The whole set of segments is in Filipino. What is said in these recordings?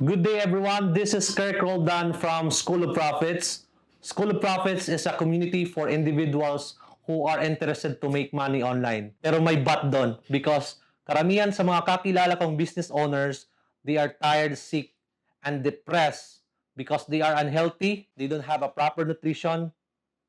Good day, everyone. This is Kirk Roldan from School of Profits. School of Profits is a community for individuals who are interested to make money online. Pero may but doon because karamihan sa mga kakilala kong business owners, they are tired, sick, and depressed because they are unhealthy, they don't have a proper nutrition,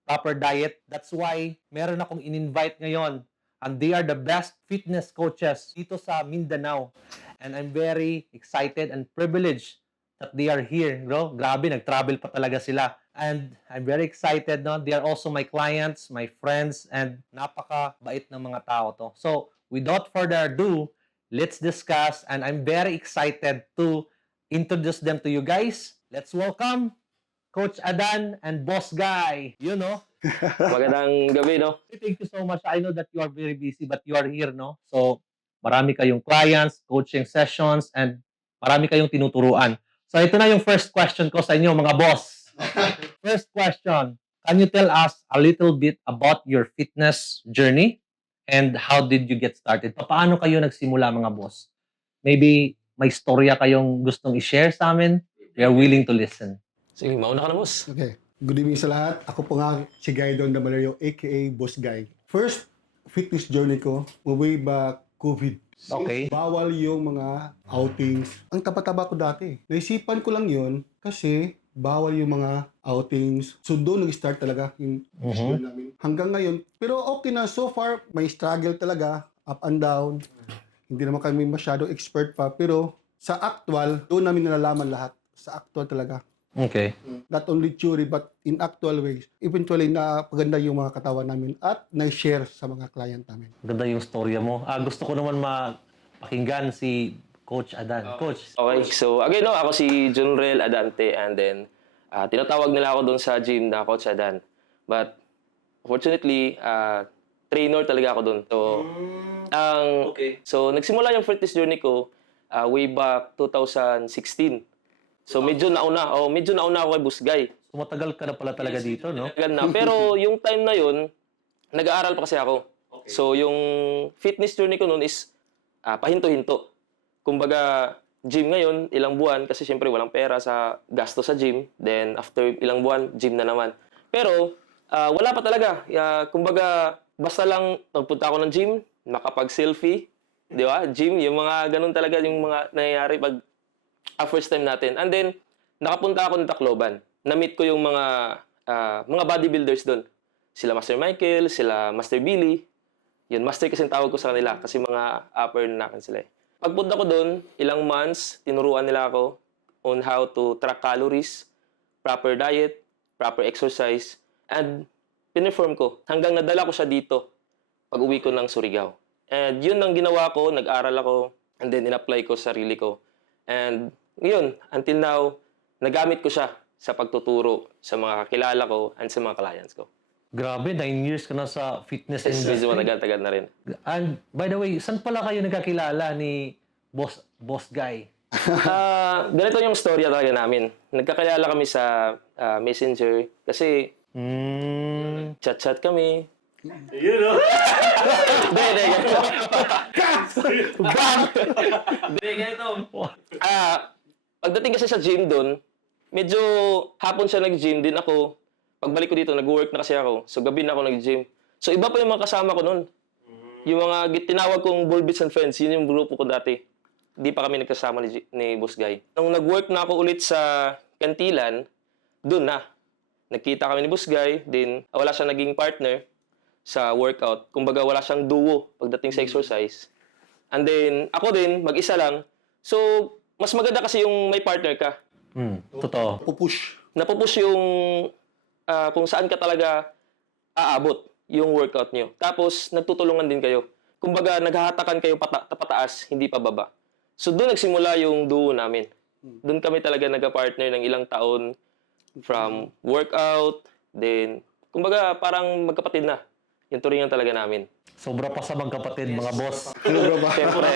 proper diet. That's why meron akong in-invite ngayon. And they are the best fitness coaches dito sa Mindanao. And I'm very excited and privileged that they are here. Bro, grabe, nag-travel pa talaga sila. And I'm very excited. No? They are also my clients, my friends, and napaka-bait ng mga tao to. So, without further ado, let's discuss. And I'm very excited to introduce them to you guys. Let's welcome Coach Adan and Boss Guy. You know, Magandang gabi, no? thank you so much. I know that you are very busy, but you are here, no? So, marami kayong clients, coaching sessions, and marami kayong tinuturuan. So, ito na yung first question ko sa inyo, mga boss. First question, can you tell us a little bit about your fitness journey and how did you get started? Paano kayo nagsimula, mga boss? Maybe may storya kayong gustong i-share sa amin? We are willing to listen. Sige, mauna ka na, boss. Okay. Good evening sa lahat. Ako po nga si Guy Don Damalario, aka Boss Guy. First fitness journey ko, way back COVID. Okay. Bawal yung mga outings. Ang taba-taba ko dati. Naisipan ko lang yun kasi bawal yung mga outings. So doon nag-start talaga yung journey namin. Hanggang ngayon. Pero okay na. So far, may struggle talaga. Up and down. Hindi naman kami masyado expert pa. Pero sa actual, doon namin nalalaman lahat. Sa actual talaga. Okay. Not only theory but in actual ways. Eventually, napaganda yung mga katawan namin at na-share sa mga client namin. Ganda yung storya mo. Gusto ko naman mapakinggan si Coach Adan. Coach. Okay, so again, no, ako si Junrel Adante and then tinatawag nila ako doon sa gym na Coach Adan. But fortunately, trainer talaga ako doon. So, so nagsimula yung fitness journey ko way back 2016. So medyo nauna ako kay Busgay. Tumatagal ka na pala talaga dito, no? Tagal na. Pero yung time na yun, nag-aaral pa kasi ako. So yung fitness journey ko noon is pahinto-hinto. Kumbaga, gym ngayon, ilang buwan, kasi syempre walang pera sa gasto sa gym. Then after ilang buwan, gym na naman. Pero wala pa talaga. Kumbaga, basta lang nagpunta ako ng gym, makapag-selfie, di ba? Gym, yung mga ganun talaga yung mga nangyayari pag first time natin. And then, nakapunta ako ng Tacloban. Na-meet ko yung mga bodybuilders doon. Sila Master Michael, sila Master Billy. Yun, Master kasi tawag ko sa kanila kasi mga upper na akin sila. Pagpunta ko doon, ilang months, tinuruan nila ako on how to track calories, proper diet, proper exercise, and pinreform ko. Hanggang nadala ko siya dito pag uwi ko ng Surigao. And yun ang ginawa ko, nag-aral ako, and then in-apply ko sa sarili ko. And ngayon, until now, nagamit ko siya sa pagtuturo sa mga kakilala ko and sa mga clients ko. Grabe, 9 years ka na sa fitness Medyo industry. matagal-tagal na rin. And by the way, saan pala kayo nagkakilala ni Boss Guy? Ganito yung storya talaga namin. Nagkakilala kami sa Messenger kasi chat-chat kami. Hindi, ganito. Pagdating kasi sa gym doon, medyo hapon siya nag-gym din ako. Pagbalik ko dito, nag-work na kasi ako. So, gabi na ako nag-gym. So, iba pa yung mga kasama ko noon. Yung mga tinawag kong Bullbits and Friends, yun yung grupo ko dati. Di pa kami nagkasama ni Boss Guy. Nung nag-work na ako ulit sa Kantilan, doon na. Nagkita kami ni Boss Guy, din wala siyang naging partner sa workout. Kumbaga, wala siyang duo pagdating sa exercise. And then, ako din, mag-isa lang. So, mas maganda kasi yung may partner ka. Totoo. Pupush. Napupush yung kung saan ka talaga aabot yung workout nyo. Tapos, nagtutulungan din kayo. Kumbaga, naghahatakan kayo pataas, hindi pababa. So, doon nagsimula yung duo namin. Doon kami talaga nagka-partner ng ilang taon from workout, then, kumbaga, parang magkapatid na. Yung turingan talaga namin. Sobra pa sa magkapatid, mga boss. Sobra pa. Siyempre,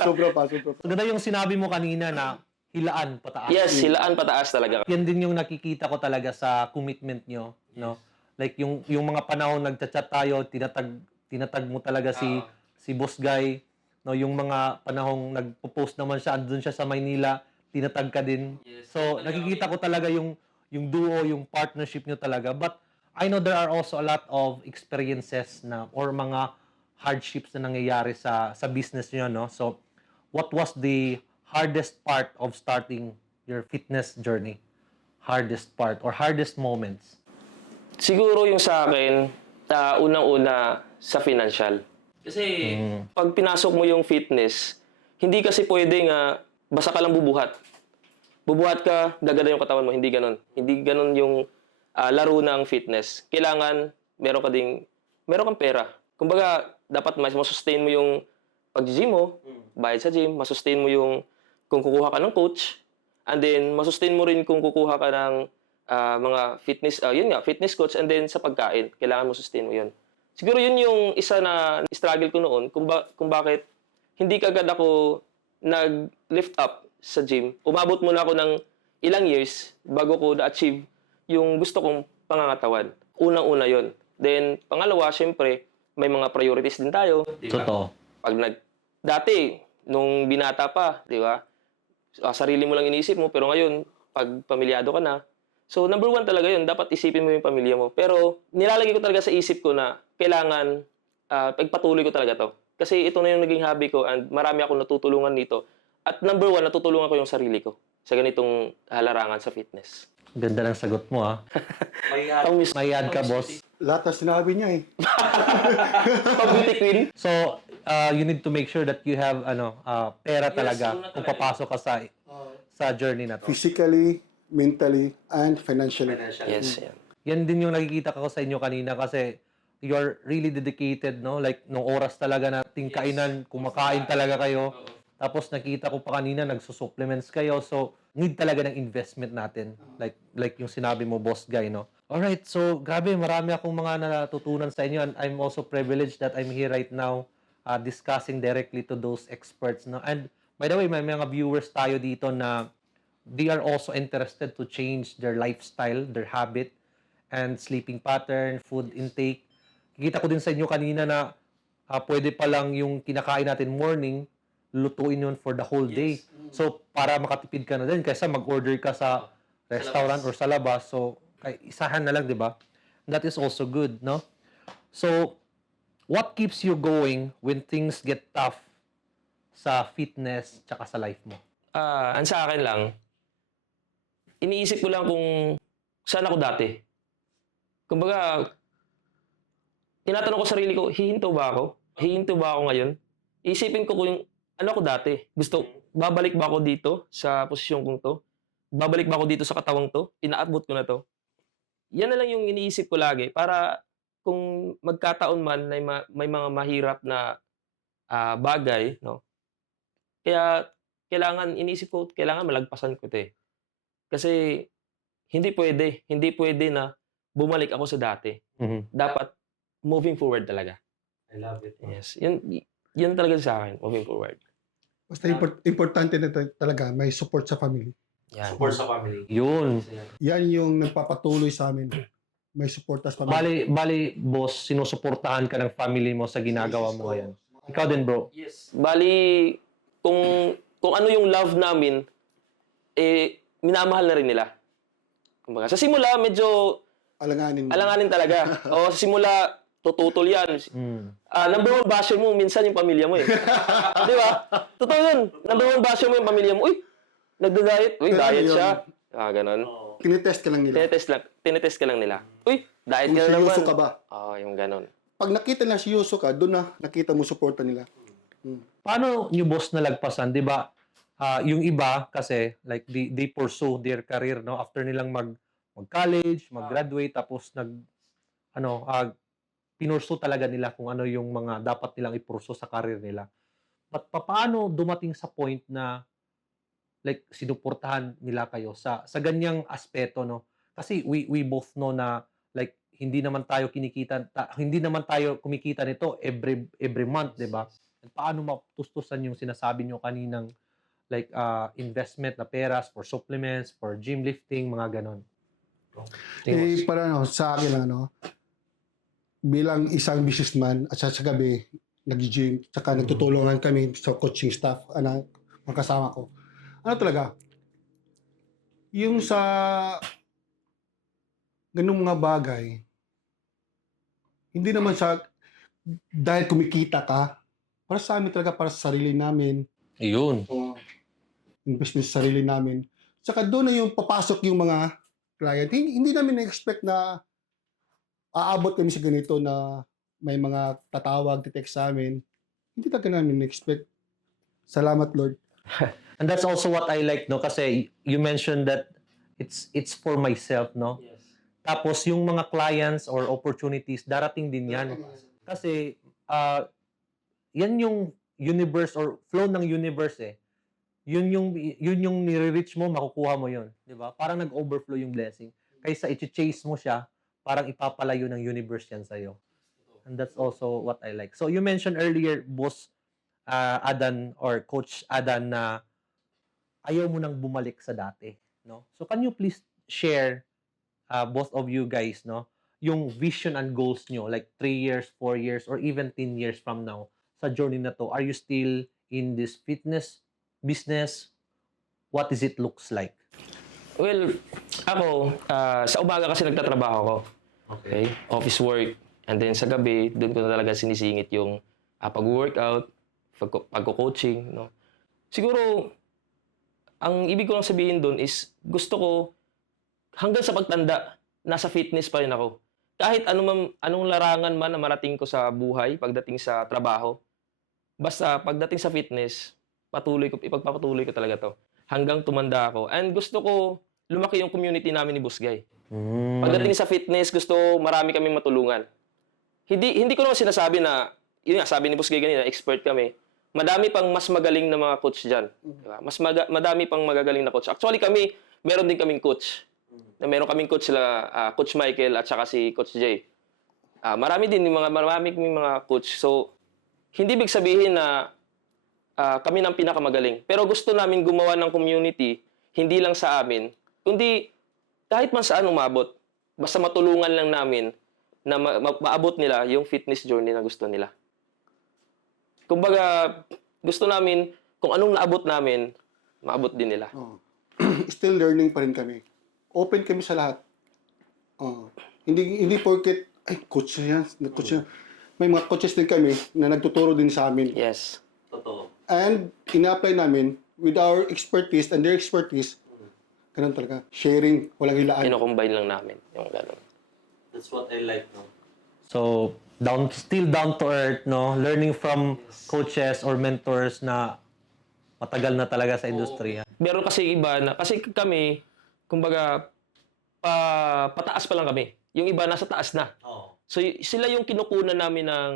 Sobra pa. Ganda yung sinabi mo kanina na hilaan pataas. yes, silaan pataas talaga. Yan din yung nakikita ko talaga sa commitment nyo, no? Like yung mga panahon nagchat-chat tayo, tinatag mo talaga si Boss Guy. no, yung mga panahong nagpo-post naman siya, andun siya sa Maynila, tinatag ka din. So, nakikita ko talaga yung duo, yung partnership nyo talaga. But I know there are also a lot of experiences na or mga hardships na nangyayari sa business nyo, no? So, what was the hardest part of starting your fitness journey? Hardest part or hardest moments? Siguro yung sa akin, unang-una sa financial. Kasi pag pinasok mo yung fitness, hindi kasi pwede nga basta ka lang bubuhat. Bubuhat ka, gaganda yung katawan mo, hindi ganon. Hindi ganon yung laro ng fitness. Kailangan meron kang pera. Kumbaga, dapat masustain mo yung pag-gym mo, bayad sa gym, masustain mo yung kung kukuha ka ng coach, and then masustain mo rin kung kukuha ka ng mga fitness coach, and then sa pagkain, kailangan mo sustain mo yun. Siguro yun yung isa na struggle ko noon kung bakit hindi kagad ako nag-lift up sa gym. Umabot muna ako ng ilang years bago ko na-achieve yung gusto kong pangangatawan. Unang-una yun. Then, pangalawa, syempre, may mga priorities din tayo. Diba? Totoo. Dati, nung binata pa, di ba? Sarili mo lang iniisip mo, pero ngayon, pag pamilyado ka na, so number one talaga yun, dapat isipin mo yung pamilya mo. Pero nilalagay ko talaga sa isip ko na kailangan pagpatuloy ko talaga to. Kasi ito na yung naging hobby ko and marami akong natutulungan dito. At number one, natutulungan ko yung sarili ko sa ganitong halarangan sa fitness. Ganda ng sagot mo, ha? May ad ka, boss. Lahat na sinabi niya eh. Pag-beauty queen. So, you need to make sure that you have pera talaga una kung talaga. papasok ka sa journey na to. Physically, mentally, and financially. Yes, yan. Yan din yung nakikita ko sa inyo kanina kasi you're really dedicated, no? Like, nung oras talaga nating kainan, kumakain talaga kayo. Tapos nakita ko pa kanina, nagsusupplements kayo. So, need talaga ng investment natin. Like yung sinabi mo, boss guy, no? Alright, so grabe, marami akong mga natutunan sa inyo. And I'm also privileged that I'm here right now discussing directly to those experts, no? And by the way, may mga viewers tayo dito na they are also interested to change their lifestyle, their habit, and sleeping pattern, food intake. Kikita ko din sa inyo kanina na pwede pa lang yung kinakain natin morning, lutuin yun for the whole day. So, para makatipid ka na din, kaysa mag-order ka sa restaurant or sa labas. So, isahan na lang, di ba? That is also good, no? So, what keeps you going when things get tough sa fitness tsaka sa life mo? Ang sa akin lang, iniisip ko lang kung saan ako dati. Kumbaga, tinatanong ko sarili ko, hihinto ba ako? Hihinto ba ako ngayon? Isipin ko kung ano ako dati. Babalik ba ako dito sa posisyon kong to? Babalik ba ako dito sa katawang to? Inaabot ko na to? Yan na lang yung iniisip ko lagi para kung magkataon man na may mga mahirap na bagay, no? Kaya iniisip ko, kailangan malagpasan ko 'to eh. Kasi hindi pwede na bumalik ako sa dati. Dapat moving forward talaga. I love it. Yes. Yun talaga sa akin, moving forward. Basta importante na talaga, may support sa family. Yan. sa family. Yun. Yan yung nagpapatuloy sa amin. May support sa family. Bali, boss, sinusuportahan ka ng family mo sa ginagawa mo ngayon. Ikaw din, bro. Yes. Bali, kung ano yung love namin, minamahal na rin nila. Kumbaga, sa simula, medyo alanganin talaga. O sa simula, tututol yan. Number one basher mo, minsan yung pamilya mo eh. Di ba? Totoo yun. Number one basher mo yung pamilya mo. Uy, nagda-diet. Uy, Pero diet yun, siya. Ganon. Tinitest ka lang nila. Tinetest ka lang nila. Uy, diet Kung ka na naman. seryoso ka ba? Yung ganon. Pag nakita na seryoso ka, doon na nakita mo suporta nila. Paano nyo, boss, nalagpasan? Di ba, yung iba kasi, like, they pursue their career, no? After nilang mag-college, mag-graduate, tapos pinursu talaga nila kung ano yung mga dapat nilang ipursu sa career nila. But paano dumating sa point na like sinuportahan nila kayo sa ganyang aspeto, no? Kasi we both know na like hindi naman tayo kumikita nito every month, 'di ba? And paano matustusan yung sinasabi nyo kaninang like investment na peras for supplements, for gym lifting, mga ganon? Para sa akin bilang isang businessman at sa gabi, nag-gym, saka nagtutulungan kami sa coaching staff, mga kasama ko. Ano talaga, yung sa ganung mga bagay, hindi naman sa dahil kumikita ka, para sa amin talaga, para sa sarili namin, Ayun. invest sa sarili namin. Saka doon na yung papasok yung mga client. Hindi namin na-expect na aabot kami sa ganito na may mga tatawag, text sa amin. Hindi talaga namin na-expect. Salamat, Lord. And that's also what I like, no? Kasi you mentioned that it's for myself, no? Tapos yung mga clients or opportunities, darating din yan. Kasi yan yung universe or flow ng universe eh. Yun yung nire-reach mo, makukuha mo yun. Di ba? Parang nag-overflow yung blessing. Kaysa i-chase mo siya, parang ipapalayo ng universe yan sa'yo. And that's also what I like. So you mentioned earlier, Boss Adan or Coach Adan, na ayaw mo nang bumalik sa dati. No? So can you please share, both of you guys, no, yung vision and goals nyo, like 3 years, 4 years, or even 10 years from now, sa journey na to? Are you still in this fitness business? What does it looks like? Well, ako, sa umaga kasi nagtatrabaho ako. Okay? Office work. And then sa gabi, doon ko na talaga sinisingit yung pag-workout, pag-coaching, no? Siguro, ang ibig ko lang sabihin doon is, gusto ko, hanggang sa pagtanda, nasa fitness pa rin ako. Kahit anong larangan man na marating ko sa buhay, pagdating sa trabaho, basta pagdating sa fitness, ipagpapatuloy ko talaga to. Hanggang tumanda ako. And gusto ko, lumaki yung community namin ni Boss Guy. Pagdating sa fitness, gusto marami kaming matulungan. Hindi ko naman sinasabi na, yun nga, sabi ni Boss Guy kanina, expert kami. Madami pang mas magaling na mga coach dyan. Diba? Madami pang magagaling na coach. Actually kami, meron din kaming coach. Meron kaming coach sila, Coach Michael at saka si Coach Jay. Marami kaming mga coach. So, hindi big sabihin na kami ng pinakamagaling. Pero gusto namin gumawa ng community, hindi lang sa amin, kundi kahit man saan umabot. Basta matulungan lang namin na maabot nila yung fitness journey na gusto nila. Kumbaga, gusto namin, kung anong naabot namin, maabot din nila. Still learning pa rin kami. Open kami sa lahat. Hindi porket, ay, coach yan. May mga coaches din kami na nagtuturo din sa amin. Yes. Totoo. And ina-apply namin with our expertise and their expertise. Ganun talaga. Sharing, walang hilaan. Ino-combine lang namin yung gano'n. That's what I like, no? So, still down to earth, no? Learning from coaches or mentors na matagal na talaga sa industriya. Meron kasi iba na, kasi kami, kumbaga, pataas pa lang kami. Yung iba nasa taas na. So, sila yung kinukunan namin ng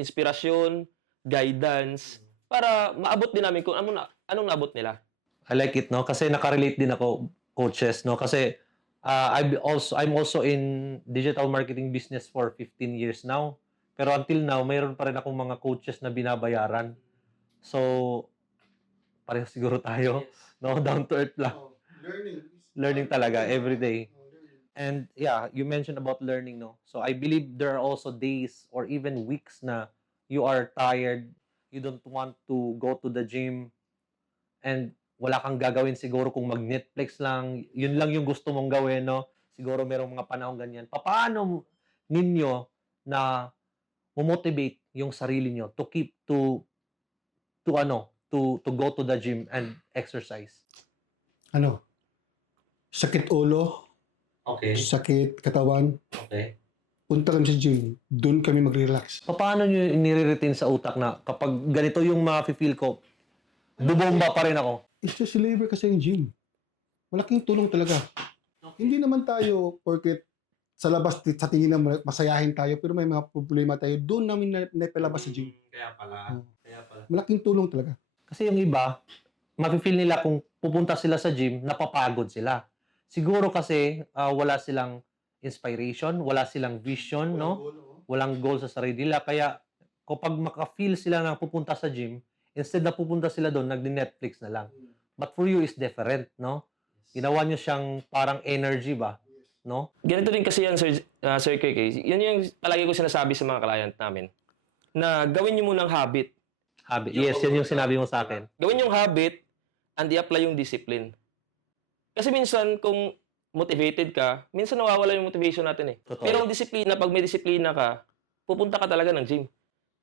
inspirasyon, guidance, para maabot din namin kung anong naabot nila. I like it, no? Kasi nakarelate din ako, coaches, no? Kasi I'm also in digital marketing business for 15 years now. Pero until now, mayroon pa rin akong mga coaches na binabayaran. So, pareho siguro tayo, no? Down to earth lang. Learning talaga every day. And yeah, you mentioned about learning, no? So I believe there are also days or even weeks na you are tired, you don't want to go to the gym, and wala kang gagawin siguro kung mag-Netflix lang, yun lang yung gusto mong gawin, no? Siguro merong mga panahon ganyan. Paano ninyo na motivate yung sarili nyo to keep to go to the gym and exercise? Sakit ulo, Okay. sakit katawan, Okay. punta kami sa gym, doon kami magre-relax. Paano nyo nire-retain sa utak na kapag ganito yung ma-feel ko, bubomba pa rin ako? Stress reliever kasi yung gym. Malaking tulong talaga. Hindi naman tayo porket sa labas sa tingin na masayahin tayo pero may mga problema tayo, doon namin naipalabas sa gym. Kaya pala. Malaking tulong talaga. Kasi yung iba, ma-feel nila kung pupunta sila sa gym, napapagod sila. Siguro kasi wala silang inspiration, wala silang vision, no? Walang goal sa sarili nila. Kaya kapag maka-feel sila na pupunta sa gym, instead na pupunta sila doon, nag-Netflix na lang. But for you is different, no? Ginawa nyo siyang parang energy ba? No? Ganito din kasi yan, Sir KK. Yan yung palagi ko sinasabi sa mga client namin. na gawin nyo munang habit. Habit. Yes, yan yung sinabi mo sa akin. Gawin yung habit and i-apply yung discipline. Kasi minsan, kung motivated ka, minsan nawawala yung motivation natin eh. Totoo. Pero ang disiplina, pag may disiplina ka, pupunta ka talaga ng gym.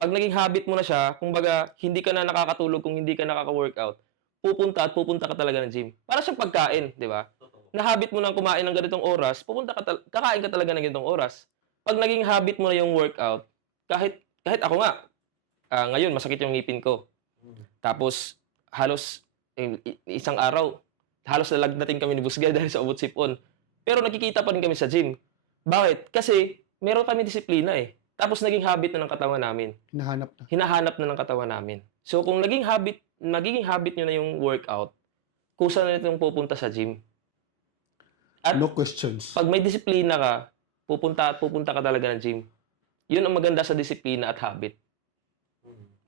Pag naging habit mo na siya, kumbaga, hindi ka na nakakatulog kung hindi ka nakaka-workout, pupunta ka talaga ng gym. Para siyang pagkain, di ba? Na-habit mo nang kumain ng ganitong oras, kakain ka talaga ng ganitong oras. Pag naging habit mo na yung workout, kahit ako nga, ngayon masakit yung ngipin ko. Tapos, halos isang araw, halos nalagnatin kami ni Busgay dahil sa ubot sipon. Pero nakikita pa rin kami sa gym. Bakit? Kasi meron kami disiplina eh. Tapos naging habit na ng katawan namin. Hinahanap na ng katawan namin. So kung magiging habit nyo na yung workout, kusa na itong pupunta sa gym. At No questions. pag may disiplina ka, pupunta ka talaga ng gym. Yun ang maganda sa disiplina at habit.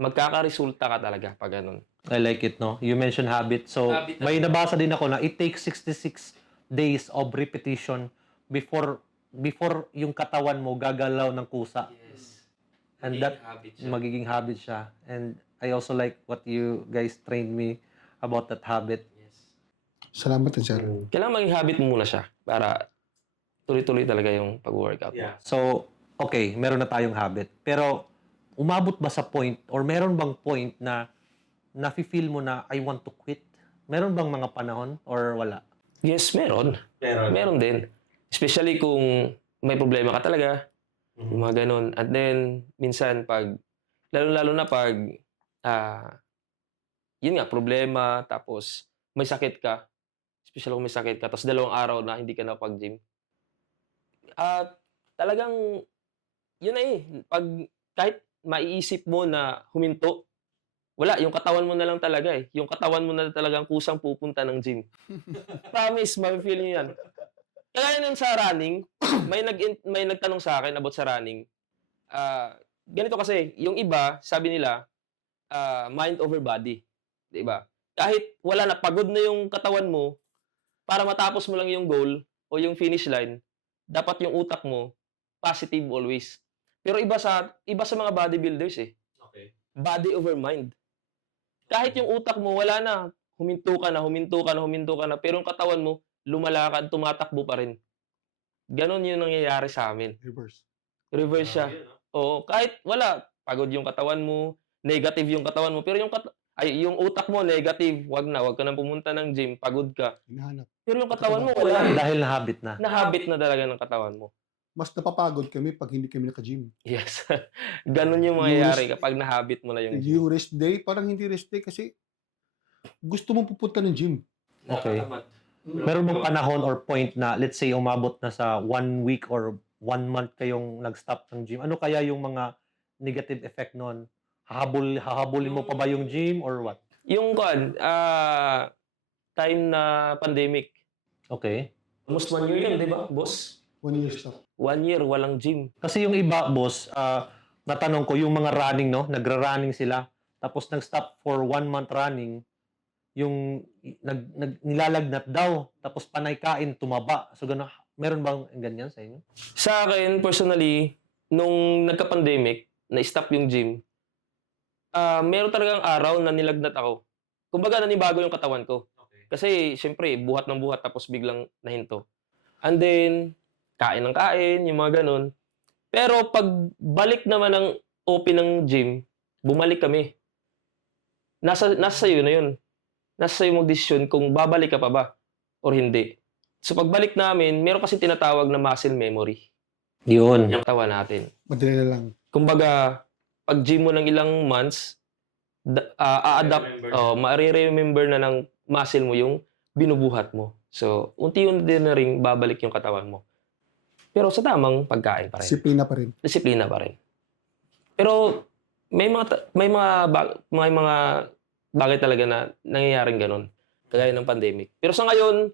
Magkakaresulta ka talaga pag ganun. I like it, no? You mentioned habit. So, Habit may nabasa din ako na it takes 66 days of repetition before yung katawan mo gagalaw ng kusa. Yes. And that magiging habit siya. And I also like what you guys trained me about that habit. Salamat din, sir. Kailangan maging habit mo muna siya para tuloy-tuloy talaga yung pag-workout mo. So, okay, meron na tayong habit. Pero, umabot ba sa point or meron bang point na nafe-feel mo na I want to quit? Meron bang mga panahon or wala? Yes, meron. Meron din. Especially kung may problema ka talaga. Yung mga ganun. And then, minsan lalo na pag, yun nga, problema, tapos may sakit ka. Especially kung may sakit ka, tapos 2 araw na hindi ka napag-gym. Talagang, yun na eh. Kahit maiisip mo na huminto, wala, yung katawan mo na lang talaga eh. Yung katawan mo na talagang kusang pupunta ng gym. Promise, ma-feel nyo yan. Kaya nun sa running, may nagtanong sa akin about sa running. Ganito kasi, yung iba, sabi nila, mind over body. Diba? Kahit wala na, pagod na yung katawan mo, para matapos mo lang yung goal o yung finish line, dapat yung utak mo, positive always. Pero iba sa mga bodybuilders eh. Okay. Body over mind. Kahit yung utak mo, wala na. Huminto ka na. Pero yung katawan mo, lumalakad, tumatakbo pa rin. Ganon yung nangyayari sa amin. Reverse siya. Oo, kahit wala. Pagod yung katawan mo, negative yung katawan mo. Pero yung utak mo, negative. Wag ka nang pumunta ng gym, pagod ka. Hinahanap. Pero yung katawan mo, wala. Dahil na-habit na. Nahabit na talaga ng katawan mo. Mas napapagod kami pag hindi kami naka-gym. Yes. Ganon yung mangyayari kapag nahabit mo na yung gym. Yung rest day, parang hindi rest day kasi gusto mong pupunta ng gym. Okay. Meron bang panahon or point na, let's say, umabot na sa 1 week or 1 month kayong nag-stop ng gym? Ano kaya yung mga negative effect nun? Hahabulin mo pa ba yung gym or what? Yung time na pandemic. Okay. Almost 1 year yun, di ba, boss? 1 year stop. 1 year, walang gym. Kasi yung iba, boss, natanong ko, yung mga running, no? Nagra-running sila. Tapos nag-stop for 1 month running. Yung nilalagnat daw. Tapos panay kain, tumaba. So, gano'n. Meron bang ganyan sa inyo? Sa akin, personally, nung nagka-pandemic, na-stop yung gym, meron talagang araw na nilagnat ako. Kumbaga, nanibago yung katawan ko. Kasi, syempre, buhat ng buhat, tapos biglang nahinto. And then, kain ng kain, yung mga ganun. Pero pag balik naman ng open ng gym, bumalik kami. Nasa sa'yo na yun. Nasa sa'yo mag-desisyon kung babalik ka pa ba or hindi. So pagbalik namin, meron kasi tinatawag na muscle memory. Yun. Yung katawan natin. Madali na lang. Kumbaga, pag gym mo ng ilang months, ma-remember na ng muscle mo yung binubuhat mo. So, unti-unti na rin babalik yung katawan mo. Pero sa tamang pagkain pa rin. Disiplina pa rin. Pero may mga bagay talaga na nangyayaring ganun. Kagaya ng pandemic. Pero sa ngayon,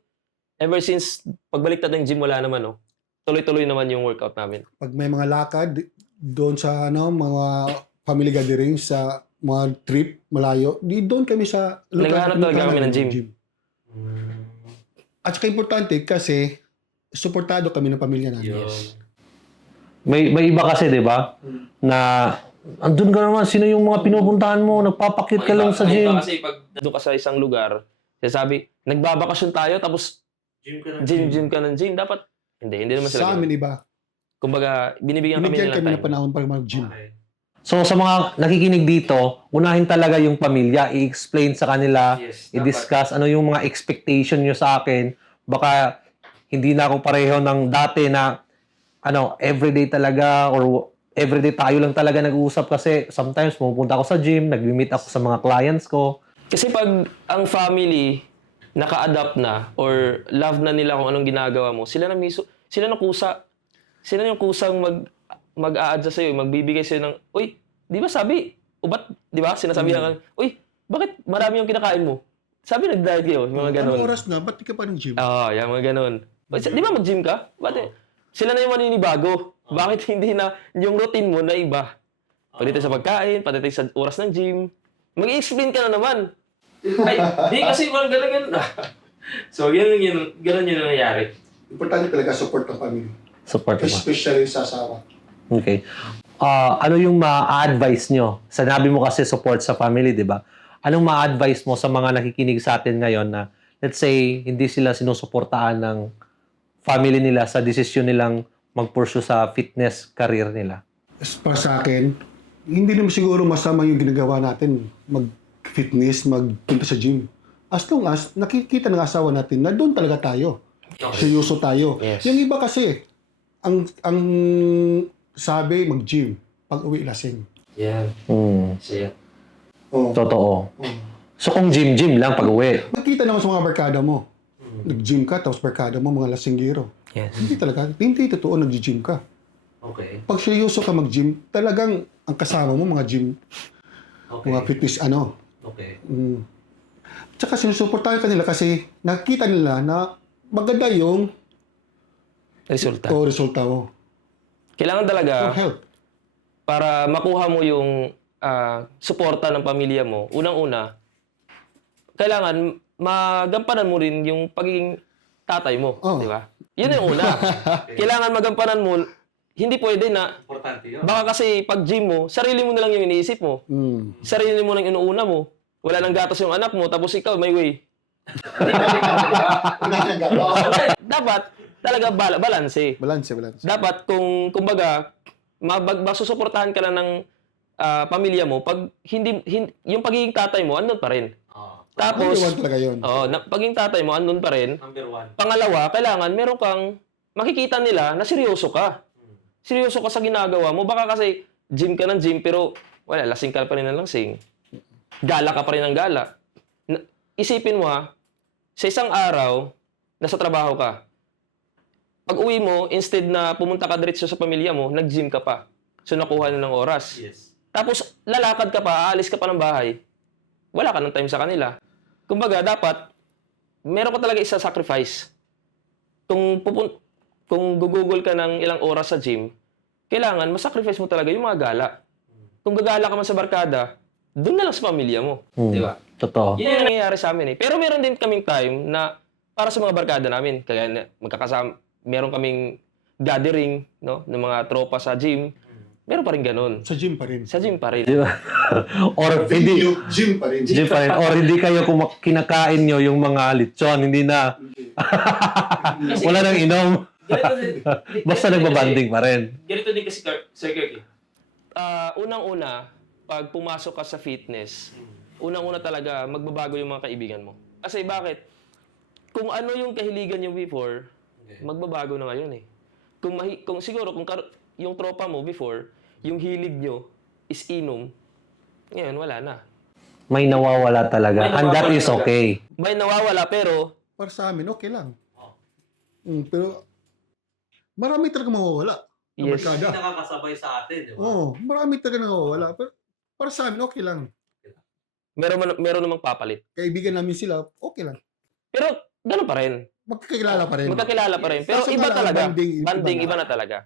ever since pagbalik natin ng gym, wala naman, no? Tuloy-tuloy naman yung workout namin. Pag may mga lakad doon sa mga family gatherings, sa mga trip malayo, doon kami sa Naghahanap talaga kami ng gym. At saka importante kasi suportado kami ng pamilya namin. Yes. May iba kasi, 'di ba? Na andun ka naman, sino yung mga pinupuntahan mo? Nagpapakit ka lang sa Iba gym. kasi pag nandun ka sa isang lugar, sabi, nagbabakasyon tayo, tapos gym ka ng gym. Dapat, hindi naman sila Sa ganun. amin iba. Kumbaga, binibigyan kami Binigyan nila kami ng time. panahon para mag-gym. So sa mga nakikinig dito, unahin talaga yung pamilya, i-explain sa kanila, i-discuss ano yung mga expectation nyo sa akin. Baka hindi na ako pareho ng dati na everyday talaga or everyday tayo lang talaga nag-uusap kasi sometimes pumunta ako sa gym, nag-meet ako sa mga clients ko. Kasi pag ang family naka-adapt na or love na nila kung anong ginagawa mo, sila na miso, sila na kusa. Sila yung kusang mag-a-adjust sa'yo, magbibigay sa'yo ng, uy, di ba sabi, ubat, di ba? Sinasabihan ka, uy, bakit marami yung kinakain mo? Sabi nag-diet kayo, yung mga ganun. Anong oras na? Ba't di ka pa ng gym? Oo, yung mga ganun. Di ba mag-gym ka? Sila na yung maninibago. Bakit hindi na yung routine mo na iba? Pagdating sa pagkain, pagdating sa oras ng gym, mag-i-explain ka na naman. Ay, di kasi walang ganun. So, ganun yung nangyayari. Importante talaga support ng family. Support mo. Especially sa asawa. Okay. Ano yung ma-advise nyo? Sanabi mo kasi support sa family, di ba? Anong ma-advise mo sa mga nakikinig sa atin ngayon na, let's say, hindi sila sinusuportahan ng family nila sa desisyon nilang mag-pursue sa fitness career nila? Para sa akin, hindi naman siguro masama yung ginagawa natin. Mag-fitness, magpunta sa gym. As long as nakikita ng asawa natin na doon talaga tayo. Seryoso tayo. Yes. Yung iba kasi, ang sabi mag-gym, pag-uwi lasing. Yeah. Hmm. Siya. Oh. Totoo. So kung gym lang pag-uwi. Makita naman sa mga barkada mo. Nag-gym ka, tapos barkada mo, mga lasinggero. Yes. Hindi totoo nag-gym ka. Okay. Pag seryoso ka mag-gym, talagang ang kasama mo, mga gym, mga fitness, Okay. Tsaka sinusuportahan ka nila kasi nakikita nila na maganda yung Resulta. resulta mo. Kailangan talaga, For health. para makuha mo yung suporta ng pamilya mo, unang-una, kailangan magampanan mo rin yung pagiging tatay mo, Oh. di ba? Yun yung una. Kailangan magampanan mo, hindi pwede na, baka kasi pag gym mo, sarili mo na lang yung iniisip mo. Sarili mo lang inuuna mo. Wala nang gatas yung anak mo, tapos ikaw may way. Dapat, talaga balance. Balance. Dapat kumbaga masusuportahan ka lang ng pamilya mo pag hindi yung pagiging tatay mo andun pa rin. Tapos Number one talaga yun. pagiging tatay mo andun pa rin. Number 1. Pangalawa, kailangan meron kang makikita nila na seryoso ka. Seryoso ka sa ginagawa mo. Baka kasi gym ka ng gym pero wala, lasing ka pa rin ng lasing. Gala ka pa rin ng gala. Isipin mo sa isang araw nasa trabaho ka. Pag uwi mo, instead na pumunta ka diretso sa pamilya mo, nag-gym ka pa. So, nakuha na ng oras. Yes. Tapos, lalakad ka pa, aalis ka pa ng bahay. Wala ka ng time sa kanila. Kumbaga, dapat, meron ka talaga isa-sacrifice. Kung gugugol ka ng ilang oras sa gym, kailangan, masacrifice mo talaga yung mga gala. Kung gagala ka man sa barkada, doon na lang sa pamilya mo. Di ba? Totoo. Yun yung nangyayari sa amin eh. Pero meron din kaming time na para sa mga barkada namin. Kaya magkakasama, meron kaming gathering, no, ng mga tropa sa gym. Meron pa rin ganun. Sa gym pa rin. Sa gym pa rin. Di ba? Or hindi, Gym pa rin. gym pa rin. Or hindi kayo kinakain nyo yung mga lechon, hindi na. Wala nang inom. Basta nagbabanding pa rin. Ganito din kasi, Sir Kirk. Unang-una, pag pumasok ka sa fitness, unang-una talaga, magbabago yung mga kaibigan mo. Kasi bakit? Kung ano yung kahiligan nyo before, magbabago na ngayon eh. Kung siguro, yung tropa mo before, yung hilig nyo is inom, ngayon wala na. May nawawala talaga. May And that nawawala is talaga. okay. May nawawala pero, Para sa amin, okay lang. Pero marami talaga mawawala. Ng yes. barkada. Nakakasabay sa atin, di Marami talaga mawawala. Pero para sa amin, okay lang. Meron namang papalit. Kaibigan namin sila, okay lang. Pero, ganun pa rin. Magkakilala pa rin. Magkakilala pa rin. Pero Kaso iba nga lang, talaga. banding, Banding, iba iba na talaga.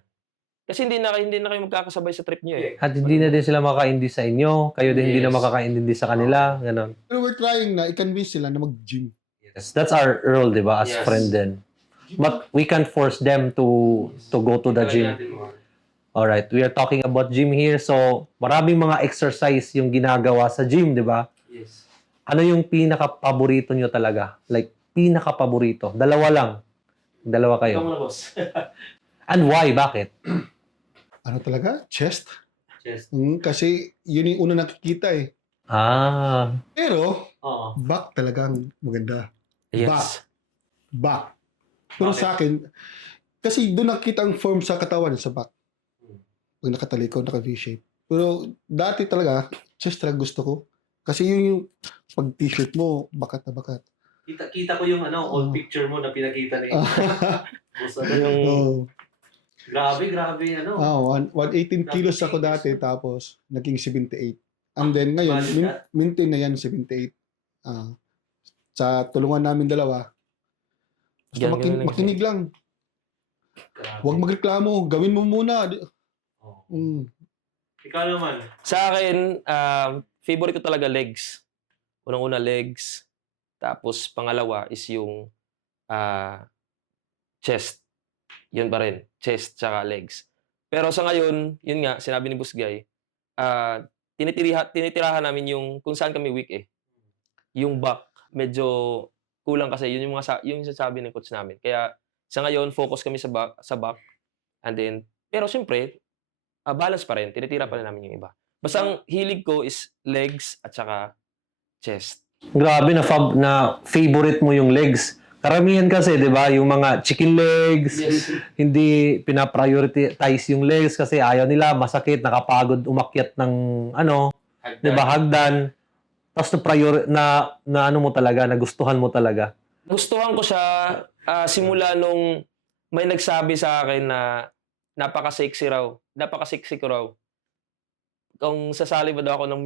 Kasi hindi na kayo magkakasabay sa trip nyo eh. At hindi na din sila makakaintindi sa inyo. Kayo din hindi na Yes. makakaintindi sa kanila. Ganon. Pero we're trying na i-convince sila na mag-gym. Yes, that's our role, di ba? As Yes. friend din. But we can't force them to go to the gym. Alright, we are talking about gym here. So, maraming mga exercise yung ginagawa sa gym, di ba? Yes. Ano yung pinaka-paborito nyo talaga? Like, pinaka-paborito? Dalawa lang. Dalawa Ikaw kayo. muna, boss. And why? Bakit? Ano talaga? Chest? Yes. Kasi yun yung una nakikita eh. Ah. Pero, Oo. back talagang maganda. Yes. Back. Pero Bakit? sa akin, kasi doon nakikita ang form sa katawan sa back. Pag nakatalikod, naka-V-shape. Pero dati talaga, chest talaga gusto ko. Kasi yun yung pag t-shirt mo, bakat na bakat. Kita ko yung old picture mo na pinakita ni Yung Oh. Grabe, Ah, 118 kilos ako dati, tapos naging 78. And then ngayon, Bali that? maintain na yan, 78. Ah, sa tulungan namin dalawa, basta Yan, ganun lang makinig lang. Huwag magreklamo, gawin mo muna. Ikaw naman. Sa akin, favorite ko talaga legs. Unang-una legs. Tapos pangalawa is yung chest. Yun pa rin. Chest tsaka legs. Pero sa ngayon, yun nga, sinabi ni Boss Guy, tinitirahan namin yung kung saan kami weak eh. Yung back, medyo kulang kasi. Yun yung yung sasabi ng coach namin. Kaya sa ngayon, focus kami sa back. And then, pero siyempre, balance pa rin. Tinitira pa rin namin yung iba. Basta ang hilig ko is legs at saka chest. Grabe na favorite mo yung legs. Karamihan kasi, 'di ba, yung mga chicken legs, hindi pina-prioritize yung legs kasi ayaw nila, masakit, nakapagod umakyat ng 'di ba, hagdan. Tapos na ano mo talaga, nagustuhan mo talaga. Gustuhan ko siya simula nung may nagsabi sa akin na napaka-sexy ko raw. Kung sasali ba daw ako ng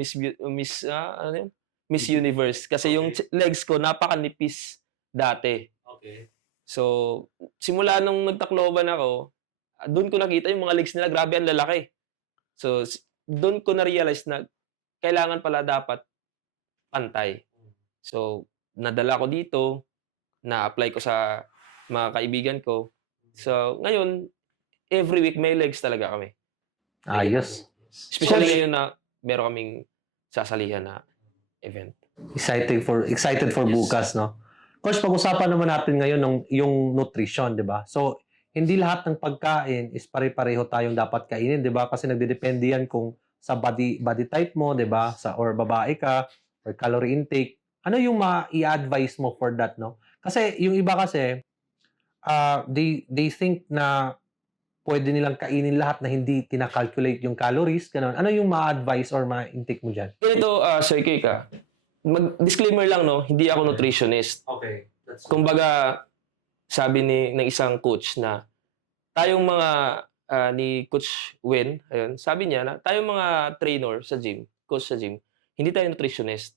Miss Universe kasi yung legs ko napakanipis dati. Okay. So, simula nung nagtakloban ako, doon ko nakita yung mga legs nila, grabe ang lalaki. So, doon ko na-realize na kailangan pala dapat pantay. So, nadala ko dito, na-apply ko sa mga kaibigan ko. So, ngayon, every week may legs talaga kami. Ayos. Especially ngayon na meron kaming sasalihan na event. Excited for bukas, no? Coach, pag-usapan naman natin ngayon yung nutrition, 'di ba? So, hindi lahat ng pagkain is pare-pareho tayong dapat kainin, 'di ba? Kasi nagdedepende yan kung sa body type mo, 'di ba? Or babae ka, or calorie intake. Ano yung i-advise mo for that, no? Kasi yung iba kasi they think na pwede nilang kainin lahat na hindi tina-calculate yung calories, ganun. Ano yung ma-advise or ma-intake mo diyan? Ganito, Sir Kika, disclaimer lang, no? Hindi ako nutritionist. Okay. Kumbaga, sabi ng isang coach na tayong mga ni Coach Wen, ayun, sabi niya na tayong mga trainer sa gym, coach sa gym, hindi tayo nutritionist.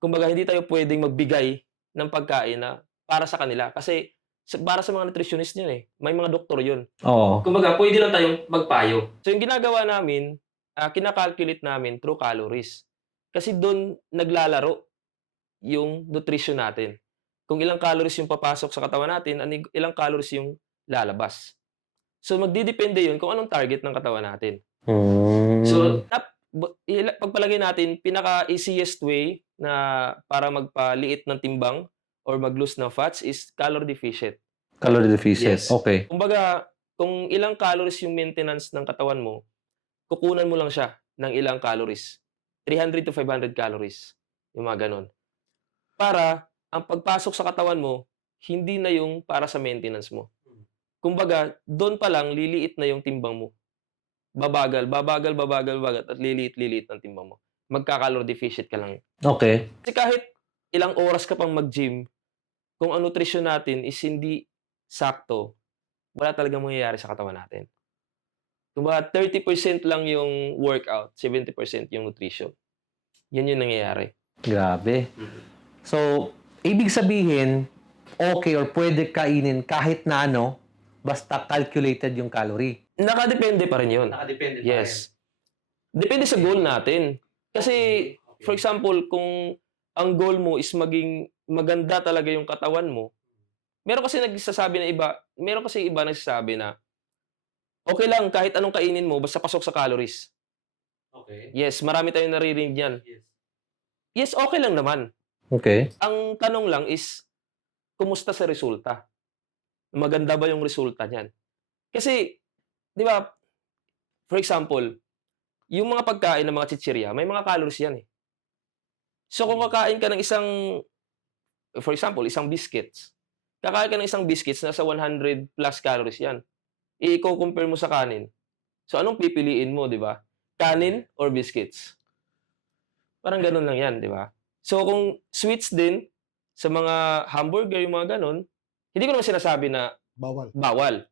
Kumbaga, hindi tayo pwedeng magbigay ng pagkain na para sa kanila kasi para sa mga nutritionist yun eh. May mga doktor yun. Oo. Kumbaga, pwede lang tayong magpayo. So, yung ginagawa namin, kinakalculate namin through calories. Kasi doon naglalaro yung nutrition natin. Kung ilang calories yung papasok sa katawan natin, ilang calories yung lalabas. So, magdidepende yun kung anong target ng katawan natin. So, pagpalagay natin, pinaka-easiest way na para magpaliit ng timbang or mag-lose ng fats is calorie deficient. Calorie deficient. Yes. Okay. Kumbaga, kung ilang calories yung maintenance ng katawan mo, kukunan mo lang siya ng ilang calories. 300 to 500 calories. Yung mga ganun. Para, ang pagpasok sa katawan mo, hindi na yung para sa maintenance mo. Kumbaga, doon pa lang, liliit na yung timbang mo. Babagal, at liliit ng timbang mo. Magka-calorie deficient ka lang. Okay. Kasi kahit ilang oras ka pang mag-gym, kung ang nutrition natin is hindi sakto, wala talagang mangyayari sa katawan natin. Kumbaga, 30% lang yung workout, 70% yung nutrition. Yan yung nangyayari. Grabe. So, ibig sabihin, okay or pwede kainin kahit na basta calculated yung calorie. Nakadepende pa rin yun. Nakadepende Yes. Depende sa goal natin. Kasi, for example, kung ang goal mo is maging maganda talaga yung katawan mo, meron kasi nagsasabi na iba nagsasabi na Okay lang kahit anong kainin mo basta pasok sa calories. Okay. Yes, marami tayong naririnig niyan. Yes, okay lang naman. Okay. Ang tanong lang is, kumusta sa resulta? Maganda ba yung resulta niyan? Kasi, di ba, for example, yung mga pagkain ng mga chichirya, may mga calories yan eh. So kung kakain ka ng isang, for example, isang biscuits, kakain ka ng isang biscuits, nasa 100 plus calories yan. I-compare mo sa kanin. So anong pipiliin mo, di ba? Kanin or biscuits? Parang ganun lang yan, di ba? So kung sweets din, sa mga hamburger, yung mga ganun, hindi ko naman sinasabi na Bawal. bawal.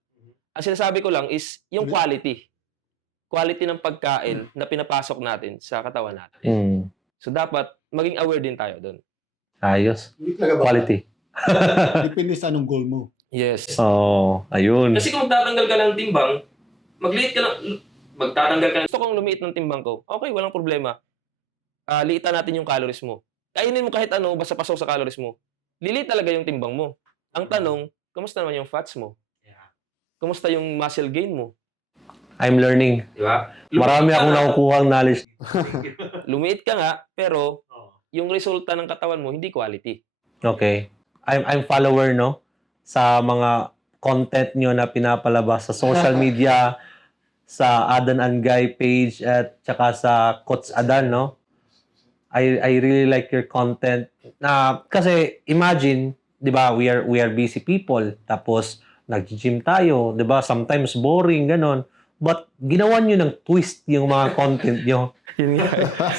Ang sinasabi ko lang is yung quality. Quality ng pagkain na pinapasok natin sa katawan natin. Mm. So dapat maging aware din tayo doon. Ayos. Hindi talaga bawal. Quality. Depende sa anong goal mo. Yes. Oh, ayun. Kasi kung magtatanggal ka ng timbang, magliit ka ng magtatanggal ka. Gusto kong lumiit ng timbang ko. Okay, walang problema. Liitan natin yung calories mo. Kainin mo kahit ano, basta pasok sa calories mo. Liliit talaga yung timbang mo. Ang tanong, kamusta naman yung fats mo? Kamusta yung muscle gain mo? I'm learning. Di ba? Marami akong nakukuha ng knowledge. Lumiit ka nga, pero yung resulta ng katawan mo, hindi quality. Okay. I'm follower, no? Sa mga content nyo na pinapalabas sa social media, sa Adan Angay page, at saka sa Coach Adan, no? I really like your content. Kasi imagine, 'di ba, we are busy people. Tapos nag-gym tayo, 'di ba? Sometimes boring ganon. But ginawa niyo ng twist yung mga content niyo. Yun nga.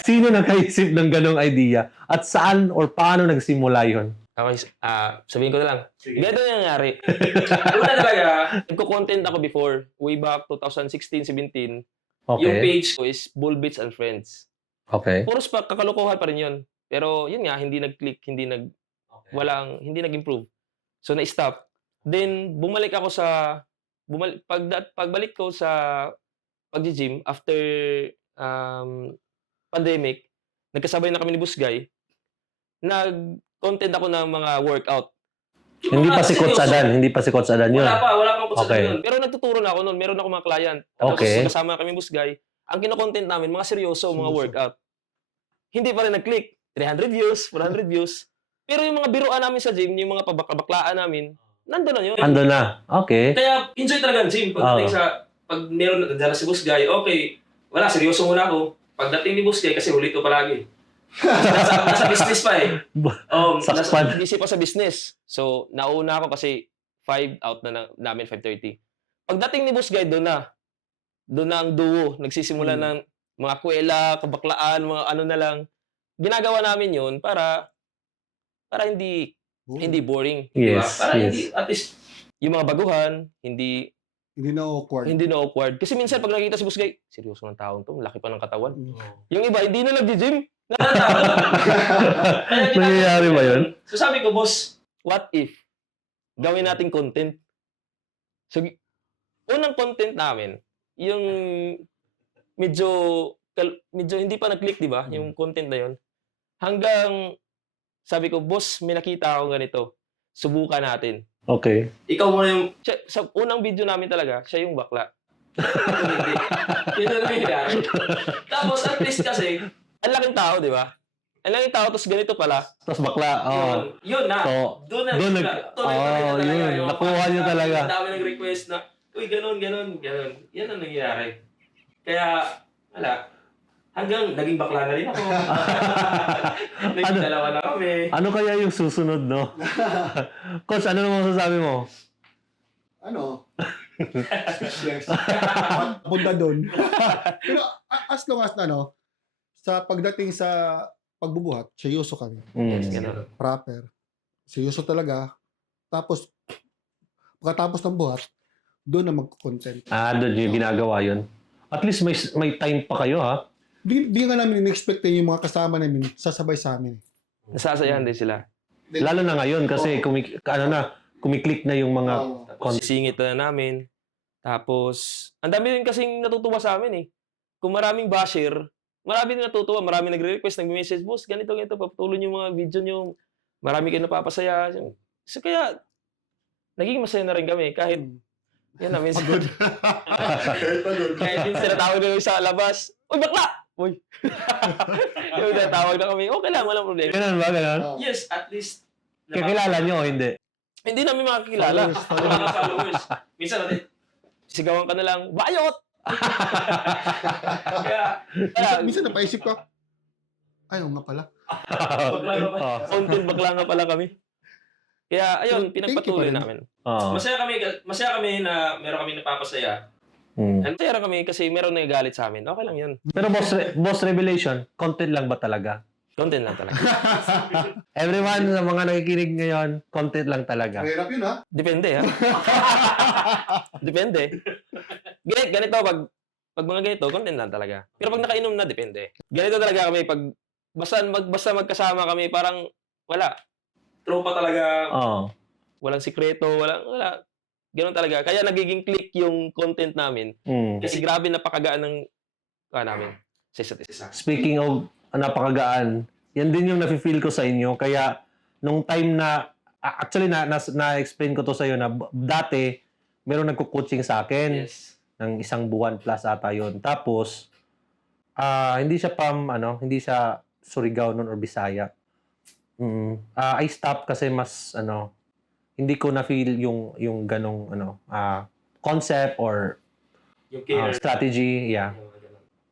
Sino nagkaisip ng ganong idea? At saan or paano nagsimula 'yon? Okay, sabihin ko na lang. Ganito yung nangyari. Una talaga, nagko-content ako before, way back 2016, 17. Yung Okay. page ko is Bullbits and Friends. Okay. Puros pa kakalokohan pa rin yun. Pero yun nga, hindi nag-click, hindi nag-improve. So na-stop. Then bumalik ako sa pagbalik ko sa paggi-gym after pandemic, nagkasabay na kami ni Busgay. Nag-content ako ng mga workout. Hindi pa si Coach Adan. Hindi pa si Coach Adan yun. Wala pang coach Okay. yun. Pero nagtuturo na ako noon. Meron ako mga client. Tapos Okay. kasama kami Busgay. Ang kino-content namin, mga seryoso, mga workout. Hindi pa rin nag-click. 300 views, 400 views. Pero yung mga biruan namin sa gym, yung mga pabaklaan namin, nandun na yun. Ando na. Okay. Kaya enjoy talaga ang gym. Pagdating pag meron na sa Busgay, okay, wala, seryoso muna ako. Pagdating ni Busgay, kasi ulit ko palagi. nasa business pa eh. Sakpan. Busy pa sa business. So, nauna ako kasi 5 out na namin, 5:30. Pagdating ni Busgay, doon na ang duo. Nagsisimula ng mga kwela, kabaklaan, mga ano na lang. Ginagawa namin yun para hindi boring. Di ba? Yes, Para yes. hindi, at least, yung mga baguhan, hindi Hindi na awkward. awkward. Kasi minsan pag nakita si Busgay, seryoso ng taon to, laki pa ng katawan. Yung iba, hindi na nag-gym. Natatawa. Kaya Nangyayari ba yun? So sabi ko, boss, what if gawin nating content? So, unang content namin, yung medyo hindi pa nag-click, di ba? Yung content na yun. Hanggang, sabi ko, boss, may nakita ako ganito. Subukan natin. Okay. Ikaw muna yung... Sa unang video namin talaga, siya yung bakla. Hindi. Yun ang nangyayari. Tapos, at least kasi, ang laking tao, di ba? Ang laking tao, tapos ganito pala. Tapos bakla. Yun na. So, Doon na. yun. Nakuha niyo talaga. Ang dami nag-request na, uy, ganun. Yan ang nangyayari. Kaya, wala. Hanggang naging bakla na rin ako. Naging dalawa na kami. Ano kaya yung susunod, no? Coach, ano naman masasabi mo? Ano? Yes. Punta doon. Pero as long as sa pagdating sa pagbubuhat, seryoso kami. Yes, ganun. Proper. Seryoso talaga. Tapos, pagkatapos ng buhat, doon na mag-content. Doon yung ginagawa yun. At least may time pa kayo, ha? Di nga namin in-expect yung mga kasama namin sasabay sa amin. Nasasayahan din sila. Lalo na ngayon kasi kumiklik na yung mga Tapos sisingit na namin. Tapos, ang dami rin kasing natutuwa sa amin eh. Kung maraming basher, marami din natutuwa. Marami nagre-request, nag-message, boss, ganito, papatuloy yung mga video nyo. Marami kayo napapasaya. So, kaya, naging masaya na rin kami. Kahit Yan na, minsan. Pagod. Kahit pagod. Kahit yung sinatawag na sa labas, uy, bakla! Uy! Yung tinatawag na kami, okay lang, walang problema. Ganun ba? Ganun? Oh. Yes, at least. Kakilala nyo o hindi? Hindi namin makakilala. Followers. Mga followers. Minsan natin, sigawan ka na lang, bayot! Minsan napaisip ko, ay, oo nga pala. Oh. Content bakla nga pala kami. Kaya, ayun, pinagpatuloy Thank you, namin. Oh. Masaya kami na meron kami napapasaya. Mm. Masaya kami kasi meron nagagalit sa amin. Okay lang yun. Pero boss revelation, content lang ba talaga? Content lang talaga. Everyone sa mga nakikinig ngayon, content lang talaga. Mahirap yun, ha? Depende, ha? Depende. Ganito, pag mga ganito, content lang talaga. Pero pag nakainom na, depende. Ganito talaga kami. Pag basta magkasama kami, parang wala. Tropa talaga. Oh. Walang sikreto, wala. Ganun talaga. Kaya nagiging click yung content namin. Mm. Kasi grabe napakagaan ng namin sa isa't isa. Speaking of napakagaan, yan din yung nafe-feel ko sa inyo. Kaya, nung time na, actually, na-explain ko to sa iyo na dati, meron nagko-coaching sa akin Yes. ng 1 buwan plus ata yun. Tapos, hindi siya Surigao nun or Bisaya. I stopped kasi mas, hindi ko na-feel yung ganong, concept or strategy. Yeah.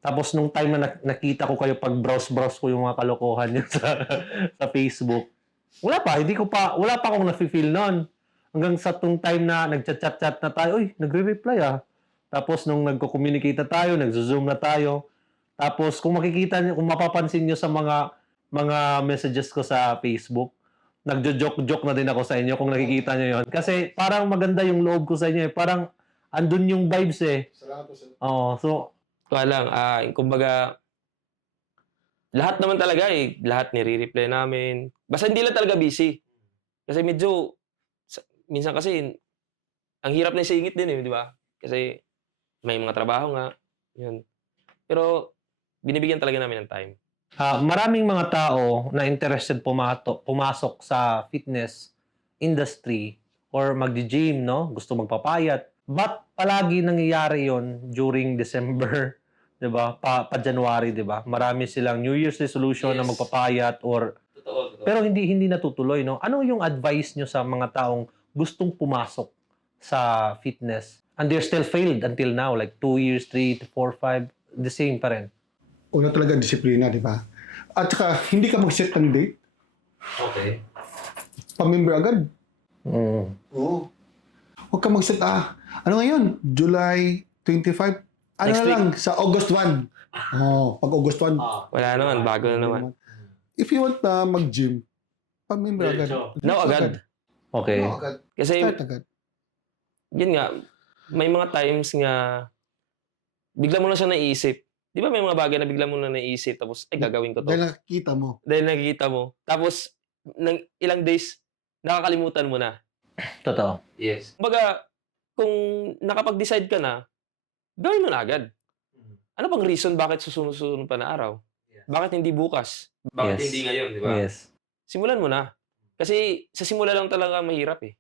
Tapos nung time na nakita ko kayo pag browse ko yung mga kalokohan niyo sa Facebook, wala pa akong nafe-feel noon. Hanggang sa tung time na nagchat-chat na tayo, uy, nagre-reply ah. Tapos nung nagko-communicate na tayo, nagzo-zoom na tayo. Tapos kung makikita niyo, kung mapapansin niyo sa mga messages ko sa Facebook, nagjo-joke na din ako sa inyo kung nakikita niyo 'yon. Kasi parang maganda yung loob ko sa inyo eh. Parang andun yung vibes eh. Salamat po, sir. Oh, so Kaya lang, kumbaga, lahat naman talaga lahat nire-reply namin. Basta hindi lang talaga busy. Kasi medyo, minsan kasi, ang hirap na isingit din di ba? Kasi, may mga trabaho nga. Yun. Pero, binibigyan talaga namin ng time. maraming mga tao na interested pumasok sa fitness industry or magdi-gym, no? Gusto magpapayat. But palagi nangyayari yon during December, 'di ba? Pa January, 'di ba? Marami silang New Year's resolution na Yes. magpapayat or Totoo. pero hindi natutuloy, no? Ano yung advice nyo sa mga taong gustong pumasok sa fitness and they're still failed until now, like 2 years, 3 to 4, 5, the same pa rin? Una talaga disiplina, di ba? At saka, hindi ka mag-set ng date. Okay. Pamember agad. Mm. Oo. Huwag ka mag-set, ano ngayon? July 25? Ano Next na lang? Sa August 1. Pag August 1. Wala naman, bago na naman. If you want na mag-gym, pamember agad. No, agad. Okay. No, agad. Kasi, Start agad. yun nga, may mga times nga, bigla mo na siya naisip. Di ba may mga bagay na bigla mo na naisip, tapos, gagawin ko to. Dahil nakikita mo. Dahil nakikita mo. Tapos, ng ilang days, nakakalimutan mo na. Totoo. Yes. Kumbaga, kung nakapag-decide ka na, gawin mo na agad. Ano bang reason bakit susunod pa na araw? Bakit hindi bukas? Bakit Yes. hindi ngayon, di ba? Yes. Simulan mo na. Kasi sa simula lang talaga mahirap eh.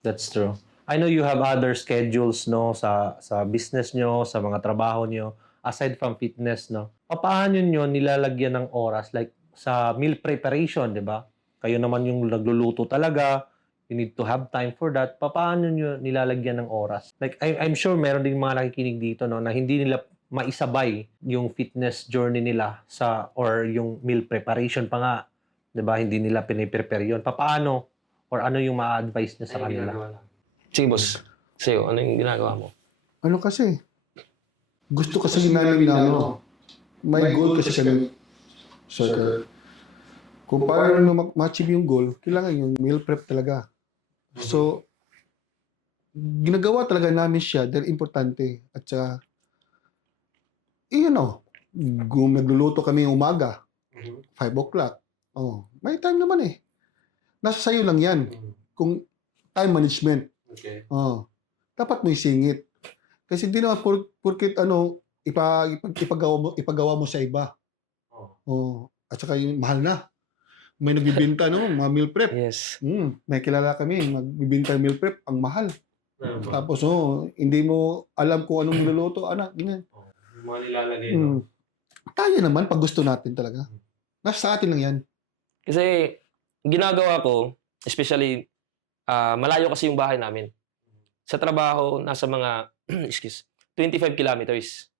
That's true. I know you have other schedules, no, sa business nyo, sa mga trabaho nyo, aside from fitness, no. Paano nyo nilalagyan ng oras? Like, sa meal preparation, di ba? Kayo naman yung nagluluto talaga. You need to have time for that. Paano nyo nilalagyan ng oras? Like, I'm sure meron ding mga nakikinig dito, no, na hindi nila maisabay yung fitness journey nila or yung meal preparation pa nga. Di ba? Hindi nila piniprepare yun. Paano? Or ano yung ma-advise nyo sa kanila? Sige boss, sa'yo, ano yung ginagawa mo? Ano kasi? Gusto kasi namin na may goal kasi kami. So, kung paano ma-achieve yung goal, kailangan yung meal prep talaga. So, ginagawa talaga namin siya dahil importante. At saka, kung nagluluto kami umaga, 5 o'clock, may time naman eh. Nasa sayo lang yan. Kung time management, Okay. dapat mo isingit. Kasi hindi naman porkit ipagawa mo sa iba. At saka yung mahal na. May nagbibenta mga meal prep. Yes. May kilala kami, magbibenta ng meal prep, ang mahal. Tapos, hindi mo alam kung anong niluluto, anak, ganyan. Yung mga nilalagay, Kaya naman pag gusto natin talaga. Nasa atin lang yan. Kasi ginagawa ko, especially malayo kasi yung bahay namin. Sa trabaho, nasa mga 25 kilometers.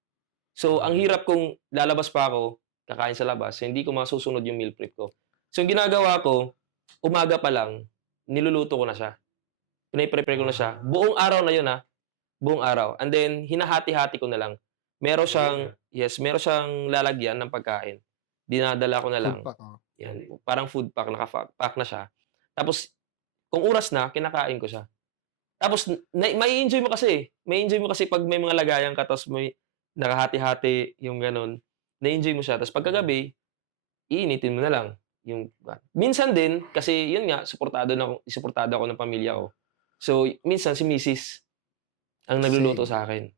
So, ang hirap kung lalabas pa ako, kakain sa labas, hindi ko masusunod yung meal prep ko. So, yung ginagawa ko, umaga pa lang, niluluto ko na siya. Pinaprepare ko na siya. Buong araw na yun, buong araw. And then, hinahati-hati ko na lang. Meron siyang lalagyan ng pagkain. Dinadala ko na lang. Food pack, oh. Yan, parang food pack, naka-pack na siya. Tapos, kung oras na, kinakain ko siya. Tapos, mai-enjoy mo kasi. Mai-enjoy mo kasi pag may mga lagayan ka, tapos may nakahati-hati yung ganun. Na-enjoy mo siya. Tapos pagkagabi, iinitin mo na lang. Minsan din, kasi yun nga, suportado ako ng pamilya ko. So, minsan si Mrs. ang nagluluto sa akin.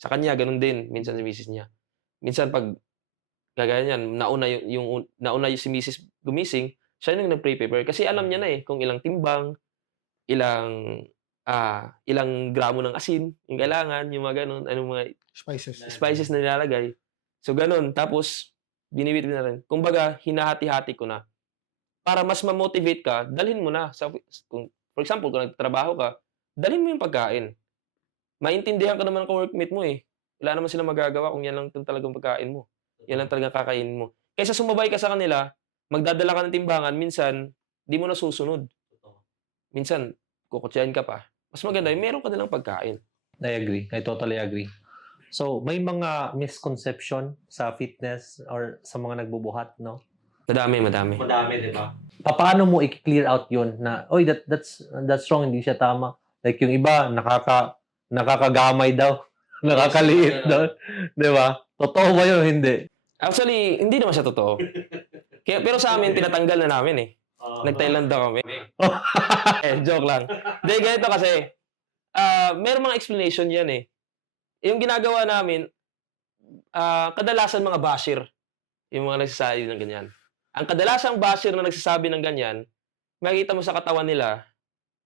Sa kanya, ganun din. Minsan si Mrs. niya. Minsan pag kagaya niyan, nauna yung si Mrs. gumising, siya yung nag-prepare. Kasi alam niya na kung ilang timbang, ilang gramo ng asin yung kailangan, yung mga ganun, anong mga spices na nilalagay. So, ganun. Tapos, binibit na rin. Kumbaga, hinahati-hati ko na. Para mas ma-motivate ka, dalhin mo na. For example, kung nagtatrabaho ka, dalhin mo yung pagkain. Maintindihan ka naman ng workmate mo Wala naman silang magagawa kung yan lang talagang pagkain mo. Yan lang talagang kakainin mo. Kaysa sumabay ka sa kanila, magdadala ka ng timbangan, minsan, di mo na susunod. Minsan, kukutsayan ka pa. Mas maganda meron ka nilang pagkain. I agree. I totally agree. So, may mga misconception sa fitness or sa mga nagbubuhat, no? Madami. Madami, di ba? Paano mo i-clear out yun na, oy, that's wrong, hindi siya tama. Like yung iba, nakakagamay daw. Nakakaliit daw. Di ba? Totoo ba yun? Hindi. Actually, hindi naman siya totoo. Pero sa amin, tinatanggal na namin Nag-Thailand daw kami. Joke lang. Hindi, ganito kasi. Meron mga explanation yan Yung ginagawa namin, kadalasan mga basher. Yung mga nagsasabi ng ganyan. Ang kadalasang basher na nagsasabi ng ganyan, makikita mo sa katawan nila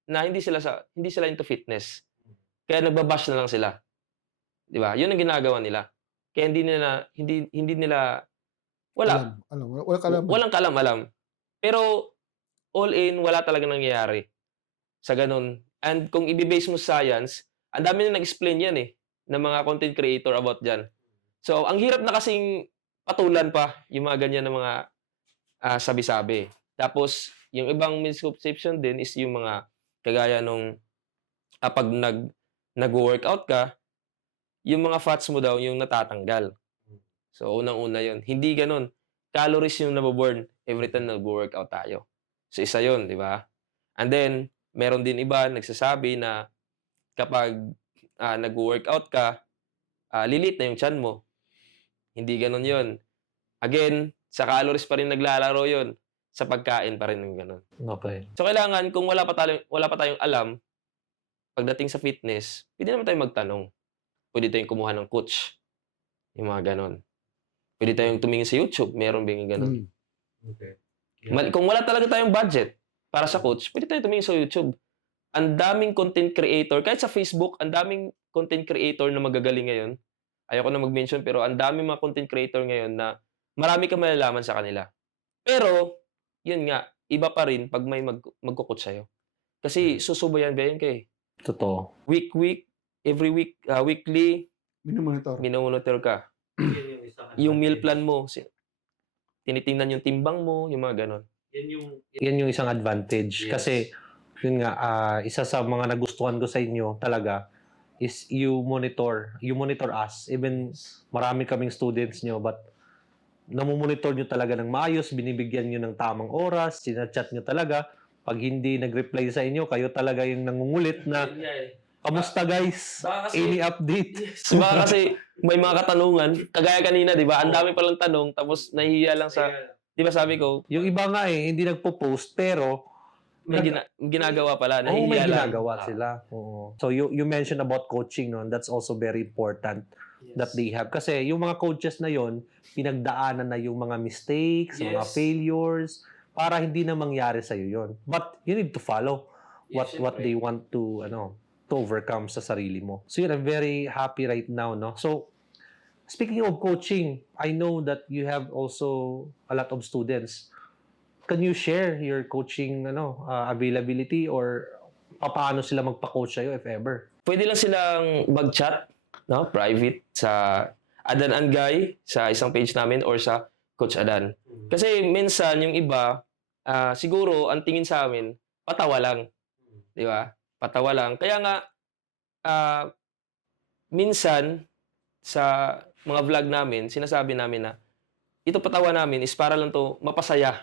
na hindi sila into fitness. Kaya nagbabash na lang sila. 'Di ba? 'Yun ang ginagawa nila. Kaya hindi nila walang kalam-alam. Pero all in, wala talagang nangyayari sa ganun. And kung i-base mo sa science, ang dami na nag-explain yan ng mga content creator about dyan. So, ang hirap na kasing patulan pa yung mga ganyan na mga sabi-sabi. Tapos, yung ibang misconception din is yung mga kagaya nung pag nag-workout ka, yung mga fats mo daw yung natatanggal. So, unang-una yun. Hindi ganun. Calories yung nababurn every time nag-workout tayo. So, isa yun, di ba? And then, meron din iba nagsasabi na kapag nag-workout ka, lilit na yung tiyan mo. Hindi ganun yun. Again, sa calories pa rin naglalaro yun. Sa pagkain pa rin ng ganun. Okay. So, kailangan, kung wala pa tayong alam, pagdating sa fitness, pwede naman tayong magtanong. Pwede tayong kumuha ng coach. Yung mga ganun. Pwede tayong tumingin sa YouTube. Meron ba yung ganun? Okay. Kung wala talaga tayong budget para sa coach, pwede tayong tumingin sa YouTube. Ang daming content creator, kahit sa Facebook, ang daming content creator na magagaling ngayon. Ayoko na mag-mention, pero ang daming mga content creator ngayon na marami kang malalaman sa kanila. Pero, yun nga, iba pa rin pag may magkukot sa'yo. Kasi susubayan kayo. Totoo. Every week, weekly, Minomonitor ka. Yung meal plan mo, tinitingnan yung timbang mo, yung mga ganon. Yan yung isang advantage. Yes. Kasi, yun nga, isa sa mga nagustuhan ko sa inyo talaga is you monitor us. Even marami kaming students nyo, but namumonitor nyo talaga ng maayos, binibigyan nyo ng tamang oras, sinachat nyo talaga. Pag hindi nag-reply sa inyo, kayo talaga yung nangungulit na, kamusta guys? Any update? Baka kasi may mga katanungan, kagaya kanina, di ba? Ang dami palang tanong, tapos nahihiya lang sa, di ba sabi ko, Yung iba nga hindi nagpo-post, pero may ginagawa pala, may nahihiya lang. ginagawa sila. Oo. So you mentioned about coaching, no? That's also very important that they have. Kasi yung mga coaches na yon, pinagdaanan na yung mga mistakes, mga failures, para hindi na mangyari sa'yo yon. But you need to follow what they want to to overcome sa sarili mo. So you're very happy right now, no? So speaking of coaching, I know that you have also a lot of students. Can you share your coaching availability or paano sila magpa-coach sa'yo if ever? Pwede lang silang mag-chat, no? Private sa Adan Angay sa isang page namin or sa Coach Adan. Kasi minsan yung iba, siguro ang tingin sa amin, patawa lang. Di ba? Patawa lang. Kaya nga, minsan sa mga vlog namin, sinasabi namin na ito patawa namin is para lang to mapasaya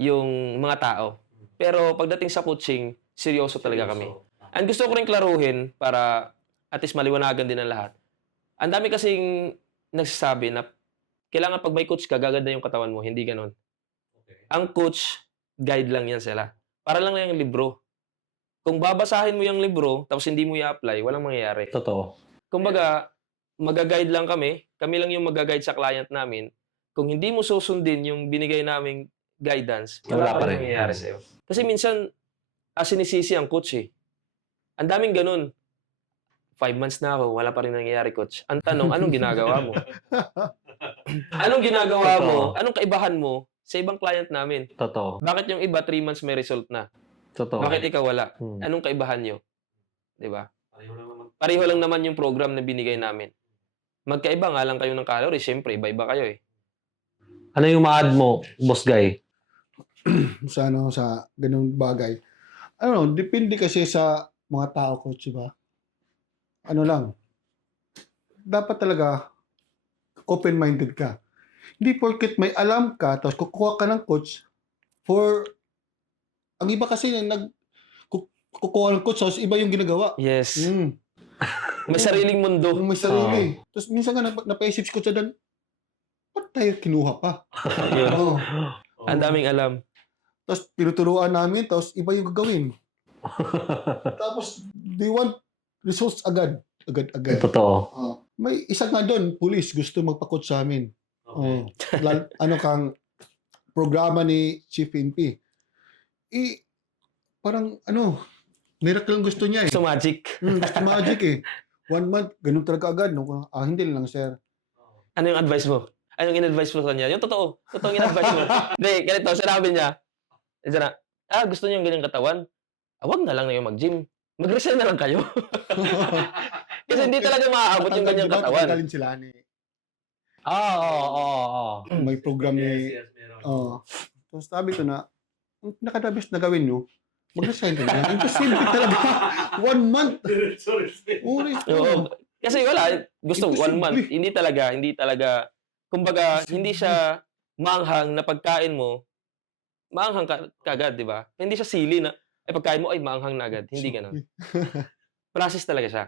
yung mga tao. Pero pagdating sa coaching, seryoso talaga kami. And gusto ko rin klaruhin para at least maliwanagan din ang lahat. Ang dami kasing nagsasabi na kailangan pag may coach ka, gaganda yung katawan mo. Hindi ganon. Ang coach, guide lang yan sila. Para lang yung libro. Kung babasahin mo yung libro, tapos hindi mo i-apply, walang mangyayari. Totoo. Kumbaga, mag-guide lang kami. Kami lang yung mag-guide sa client namin. Kung hindi mo susundin yung binigay naming guidance, Wala pa rin. mangyayari sa'yo. Kasi minsan, sinisisi ang coach eh. Ang daming ganun. 5 months na ako, wala pa rin nangyayari, coach. Ang tanong, anong ginagawa mo? Anong ginagawa mo? Anong kaibahan mo sa ibang client namin? Totoo. Bakit yung iba 3 months may result na? Totoo. Bakit ikaw wala? Anong kaibahan nyo? 'Di ba? Pareho lang naman yung program na binigay namin. Magkaiba nga lang kayo ng calories, syempre iba-iba kayo eh. Ano yung ma-add mo, Boss Guy? sa ganung bagay. Depende kasi sa mga tao, coach, ba? Ano lang, dapat talaga open-minded ka. Hindi porket may alam ka, tapos kukuha ka ng coach ang iba kasi kukuha ng coach, tapos iba yung ginagawa. Yes. Mm. May sariling mundo. May sarili. Tapos minsan nga napaisip si coach na ba't tayo kinuha pa? Yun. Oo. Ang daming alam. Tapos tinuturuan namin, tapos iba yung gagawin. Tapos they want results agad. Agad. Totoo. May isa nga doon, police, gusto magpa-coach sa amin. Kang programa ni Chief NP. Parang miracle lang gusto niya eh. So magic. Gusto magic eh. 1 month, ganun talaga agad. No? Hindi lang, sir. Ano yung advice mo? Anong in-advise mo sa kanya? Yung totoo. Totoong in-advise mo. Hindi, ganito, sinabi niya. Gusto niyo yung ganyang katawan? Wag na lang na yung mag-gym. Mag-resign na lang kayo. Kasi hindi talaga maaabot yung ganyang katawan. Tatanggalin sila ni... Oo. May program ni... Tapos sabi ko na, ang pinaka-best na gawin nyo, mag-resign ka na. Imposible talaga. 1 month. Oo. Kasi wala. Gusto 1 Imposible. month. Hindi talaga. Kumbaga, hindi siya maanghang na pagkain mo, maanghang kagad, di ba? Hindi siya sili na, pagkain mo, maanghang na agad. Hindi ganun. Process talaga siya.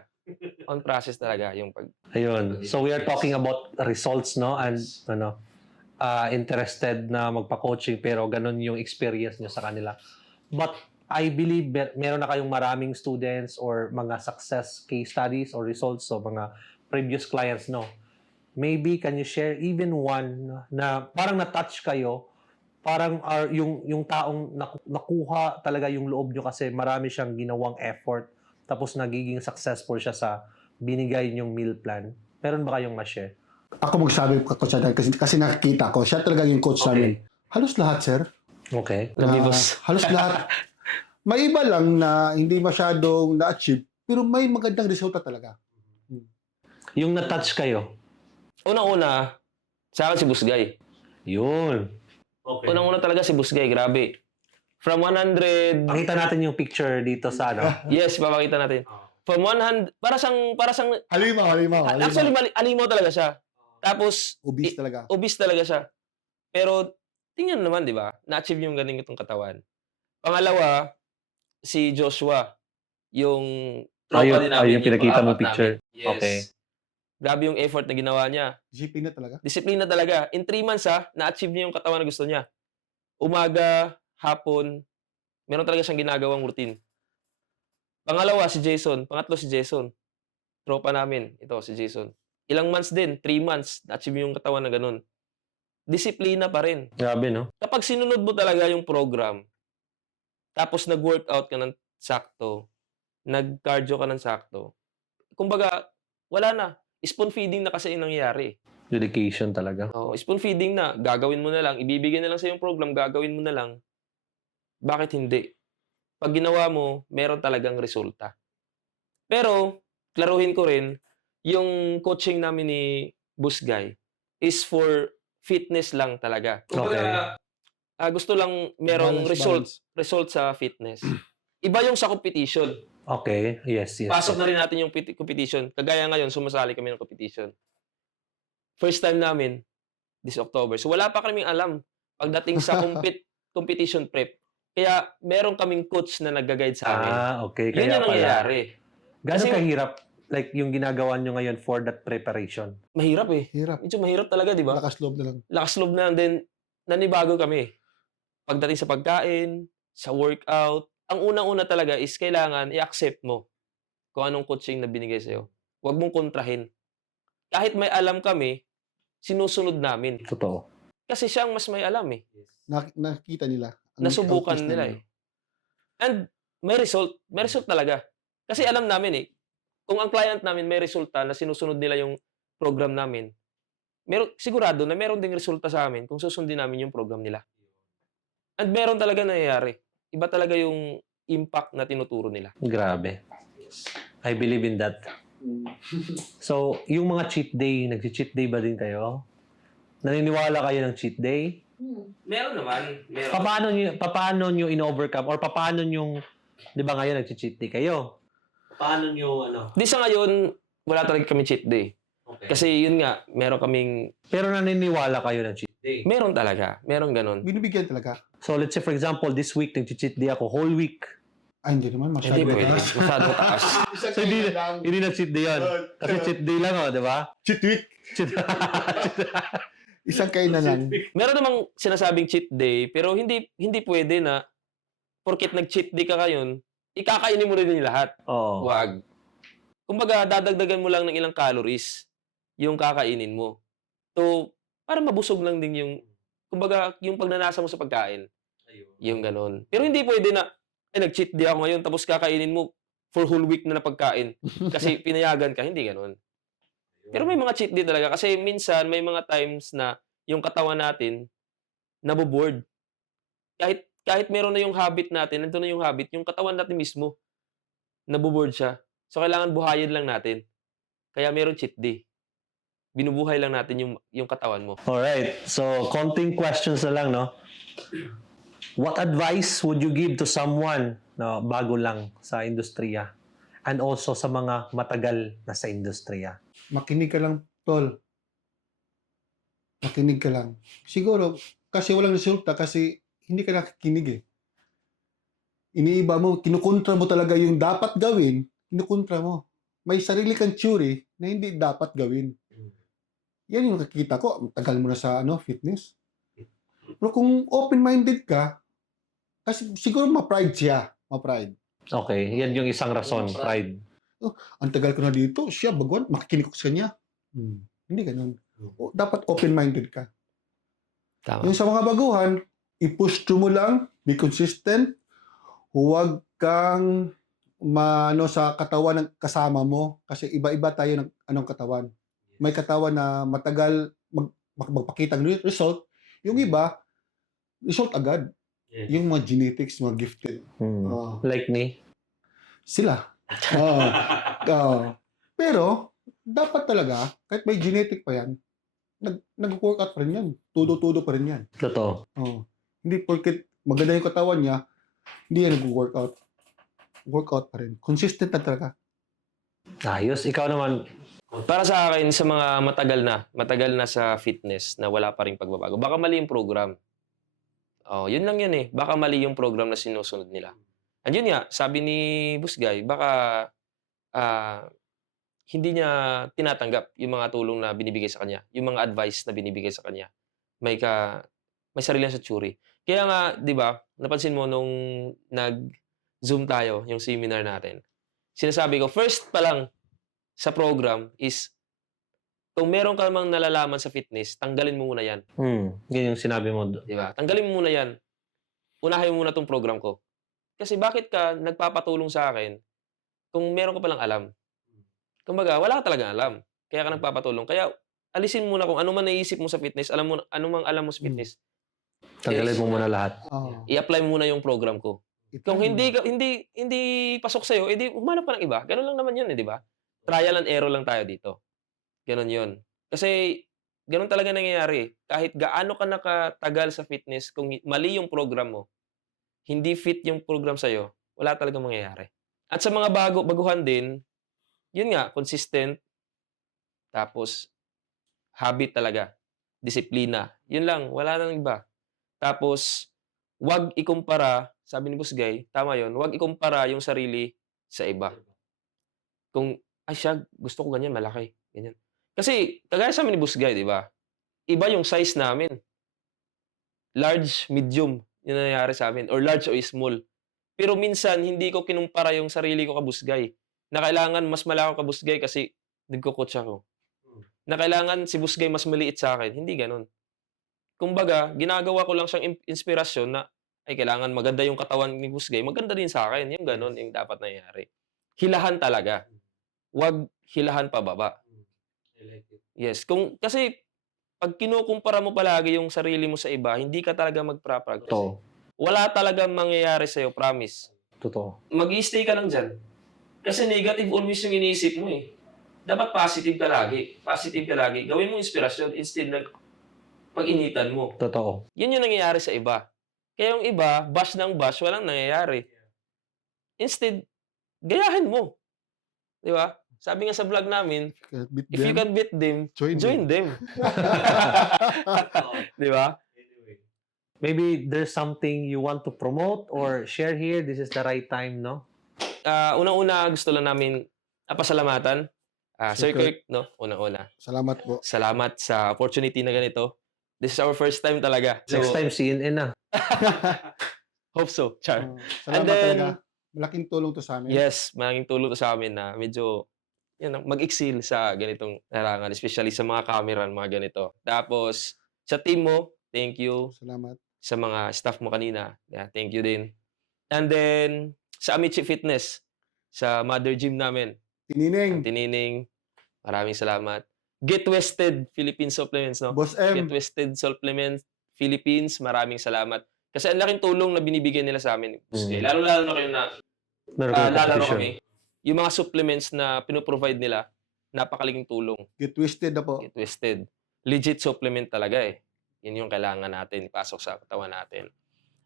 On process talaga yung pag... Ayun. So we are talking about results, no? And interested na magpa-coaching pero ganun yung experience nyo sa kanila. But I believe meron na kayong maraming students or mga success case studies or results so mga previous clients, no? Maybe can you share even one na parang na-touch kayo, parang yung taong nakuha talaga yung loob nyo kasi marami siyang ginawang effort tapos nagiging successful siya sa binigay niyong meal plan. Meron ba kayong ma-share? Ako magsabi ko coach natin kasi nakikita ko, siya talaga yung coach namin. Halos lahat, sir. Okay. Labibos. Halos lahat. May iba lang na hindi masyadong na-achieve, pero may magandang resulta talaga. Yung na-touch kayo? Unang-una, sa akin si Busgay. Yun. Okay. Unang-una talaga si Busgay, grabe. From 100... Pakita natin yung picture dito sa Yes, papakita natin. From 100... Para siyang... Halimaw. Actually, alimaw talaga siya. Tapos... Obese talaga. Obese talaga siya. Pero, tingnan naman, di ba? Na-achieve yung galing itong katawan. Pangalawa, si Joshua. Yung tropa din namin. Yung pinakita mo pang-apat picture. namin. Yes. Okay. Grabe yung effort na ginawa niya. Disiplina talaga. Disiplina talaga. In 3 months na-achieve niya yung katawan na gusto niya. Umaga, hapon, meron talaga siyang ginagawang routine. Pangalawa, si Jason. Pangatlo, si Jason. Tropa namin. Ito, si Jason. Ilang months din, 3 months, na-achieve yung katawan na ganun. Disiplina pa rin. Grabe, no? Kapag sinunod mo talaga yung program, tapos nag-workout ka ng sakto, nag-cardio ka ng sakto, kumbaga, wala na. Spoon feeding na kasi yung nangyayari. Dedication talaga. Oo, spoon feeding na. Gagawin mo na lang. Ibibigay na lang sa yung program, gagawin mo na lang. Bakit hindi? Pag ginawa mo, meron talagang resulta. Pero, klaruhin ko rin, yung coaching namin ni Boss Guy is for fitness lang talaga. Kumbaga, gusto lang merong Balance. result sa fitness. Iba yung sa competition. Okay. Yes. Pasok na rin natin yung competition. Kagaya ngayon, sumasali kami ng competition. First time namin, this October. So wala pa kaming alam pagdating sa competition prep. Kaya meron kaming coach na nag-guide sa amin. Okay. Yun Kaya yung pala. nangyayari. Gano'n Kasi- kahirap like yung ginagawa nyo ngayon for that preparation? Mahirap eh. Hirap. Medyo mahirap talaga, di ba? Lakas loob na lang. Lakas loob na. And then, nanibago kami. Pagdating sa pagkain, sa workout, ang unang-una talaga is kailangan i-accept mo kung anong coaching na binigay sa'yo. Huwag mong kontrahin. Kahit may alam kami, sinusunod namin. Totoo. Kasi siyang mas may alam eh. Nakikita nila. Nasubukan outcast nila eh. And may result. May result talaga. Kasi alam namin eh, kung ang client namin may resulta na sinusunod nila yung program namin, sigurado na meron ding resulta sa amin kung susundin namin yung program nila. And meron talaga nangyayari. Iba talaga yung impact na tinuturo nila. Grabe. I believe in that. So, yung mga cheat day, nag-cheat day ba din kayo? Naniniwala kayo ng cheat day? Meron naman. Meron. Paano nyo in-overcome or paano nyo, di ba ngayon nag-cheat day kayo? Paano nyo, Di sa ngayon, wala talaga kami cheat day. Okay. Kasi yun nga, meron kaming... Pero naniniwala kayo ng cheat day? Meron talaga. Meron ganun. Binibigyan talaga. So, let's say for example, this week nag-cheat day ako, whole week. Ay, hindi naman. Hindi Masyado pwede. taas. Masyadong taas. So, hindi nag-cheat day yun. Kasi cheat day lang, di ba? Cheat week. Isang kainan lang. Meron namang sinasabing cheat day, pero hindi pwede na porket nag-cheat day ka ngayon, ikakainin mo rin yung lahat. Oo. Wag. Kumbaga, dadagdagan mo lang ng ilang calories yung kakainin mo. So, para mabusog lang din yung, kumbaga, yung pagnanasa mo sa pagkain. Yung ganon. Pero hindi pwede na, nag-cheat day ako ngayon, tapos kakainin mo for whole week na pagkain. Kasi pinayagan ka, hindi ganon. Pero may mga cheat day talaga. Kasi minsan, may mga times na yung katawan natin, naboboard. Kahit meron na yung habit natin, nandun na yung habit, yung katawan natin mismo, naboboard siya. So, kailangan buhayin lang natin. Kaya meron cheat day. Binubuhay lang natin yung katawan mo. Alright. So, konting questions na lang, no? What advice would you give to someone na bago lang sa industriya and also sa mga matagal na sa industriya? Makinig ka lang, tol. Makinig ka lang. Siguro, kasi walang resulta kasi hindi ka nakikinig eh. Iniiba mo, kinukontra mo talaga yung dapat gawin, kinukontra mo. May sarili kang theory na hindi dapat gawin. Yan yung nakikita ko. Ang tagal mo na sa fitness. Pero kung open-minded ka, kasi siguro ma-pride siya. Ma-pride. Okay. Yan yung isang rason. Pride. Ang tagal ko na dito, siya, baguan, makikinig ko sa kanya. Hindi ganun. Dapat open-minded ka. Tama. Yung sa mga baguhan, i-push through mo lang, be consistent, huwag kang sa katawan ng kasama mo kasi iba-iba tayo ng anong katawan. May katawan na matagal magpakita ng result, yung iba, result agad. Yung mga genetics, mga gifted. Like me? Sila. Pero, dapat talaga, kahit may genetic pa yan, nag-workout pa rin yan. Tudo-tudo pa rin yan. Totoo. Hindi porket maganda yung katawan niya, hindi yan nag-workout. Workout pa rin. Consistent na talaga. Ayos. Ikaw naman. Para sa akin, sa mga matagal na sa fitness na wala pa ring pagbabago, baka mali yung program. Yun lang yun eh. Baka mali yung program na sinusunod nila. And yun nga, sabi ni Boss Guy, baka hindi niya tinatanggap yung mga tulong na binibigay sa kanya, yung mga advice na binibigay sa kanya. May sarili sa tsuri. Kaya nga, di ba, napansin mo nung nag-Zoom tayo, yung seminar natin, sinasabi ko, first pa lang sa program is, kung meron ka namang nalalaman sa fitness, tanggalin mo muna yan. Yan yung sinabi mo. Di ba? Tanggalin mo muna yan. Unahin mo muna tong program ko. Kasi bakit ka nagpapatulong sa akin kung meron ka palang alam. Kumbaga, wala ka talagang alam. Kaya ka nagpapatulong. Kaya alisin muna kung ano man naisip mo sa fitness, ano mang alam mo sa fitness, Tanggalin mo muna lahat. Oh. i-apply mo muna yung program ko. Kung hindi pasok sa iyo, edi humanap ka ng iba. Gano'n lang naman 'yun, di ba? Trial and error lang tayo dito. Gano'n 'yun. Kasi gano'n talaga nangyayari. Kahit gaano ka nakatagal sa fitness, kung mali yung program mo, hindi fit yung program sa iyo, wala talagang mangyayari. At sa mga baguhan din, 'yun nga, consistent, tapos habit talaga, disiplina. 'Yun lang, wala nang iba. Tapos 'wag ikumpara, sabi ni Boss Guy, tama 'yun, 'wag ikumpara yung sarili sa iba. Kung, "Ay siya gusto ko ganyan, malaki." Ganyan. Kasi kagaya sa'min ni Boss Guy, 'di ba? Iba yung size namin. Large, medium yung nangyayari sa'min or large o small. Pero minsan hindi ko kinumpara yung sarili ko ka-Boss Guy, na kailangan mas malaki ako ka-Boss Guy kasi nagko-coach ako. Na kailangan si Boss Guy mas maliit sa'kin, hindi gano'n. Kumbaga, ginagawa ko lang siyang inspirasyon na, ay kailangan maganda yung katawan ni Boss Guy, maganda din sa'kin, yung gano'n yung dapat nangyari. Hilahan talaga, 'wag hilahan pababa. Yes, kasi 'pag kinukumpara mo palagi yung sarili mo sa iba, hindi ka talaga mag-progress. Totoo. Wala talagang mangyayari sa'yo, promise. Totoo. Mag-i-stay ka lang diyan. Kasi negative always yung iniisip mo, eh. Dapat positive ka lagi, positive ka lagi. Gawin mo inspirasyon instead na pag-initan mo. Totoo. Yun yung nangyayari sa iba. Kaya yung iba, bash ng bash, walang nangyayari. Instead, gayahin mo. Di ba? Sabi nga sa vlog namin, if you can beat them, join them. Di ba? Maybe there's something you want to promote or share here. This is the right time, no? Unang-una, gusto lang namin pasalamatan. Sir Sir Kirk, no? Unang-una. Salamat po. Salamat sa opportunity na ganito. This is our first time talaga. Next time, CNN na. Hope so. Char. Salamat And then, talaga. Malaking tulong to sa amin. yes, malaking tulong to sa amin na medyo mag-excel sa ganitong larangan, especially sa mga camera, mga ganito. Tapos, sa team mo, thank you. Salamat. Sa mga staff mo kanina, thank you din. And then, sa Amici Fitness, sa mother gym namin, Tinining. Tinining, maraming salamat. Get Wested Philippine Supplements, no? Boss Get M. Wested Supplements Philippines, maraming salamat. Kasi ang laking tulong na binibigyan nila sa amin. Lalo-lalo na kayo na Meron kang lalaro competition. kami. Yung mga supplements na pinoprovide nila, napakalaking tulong. Get twisted na po. Get Twisted. Legit supplement talaga eh. Yun yung kailangan natin ipasok sa katawan natin.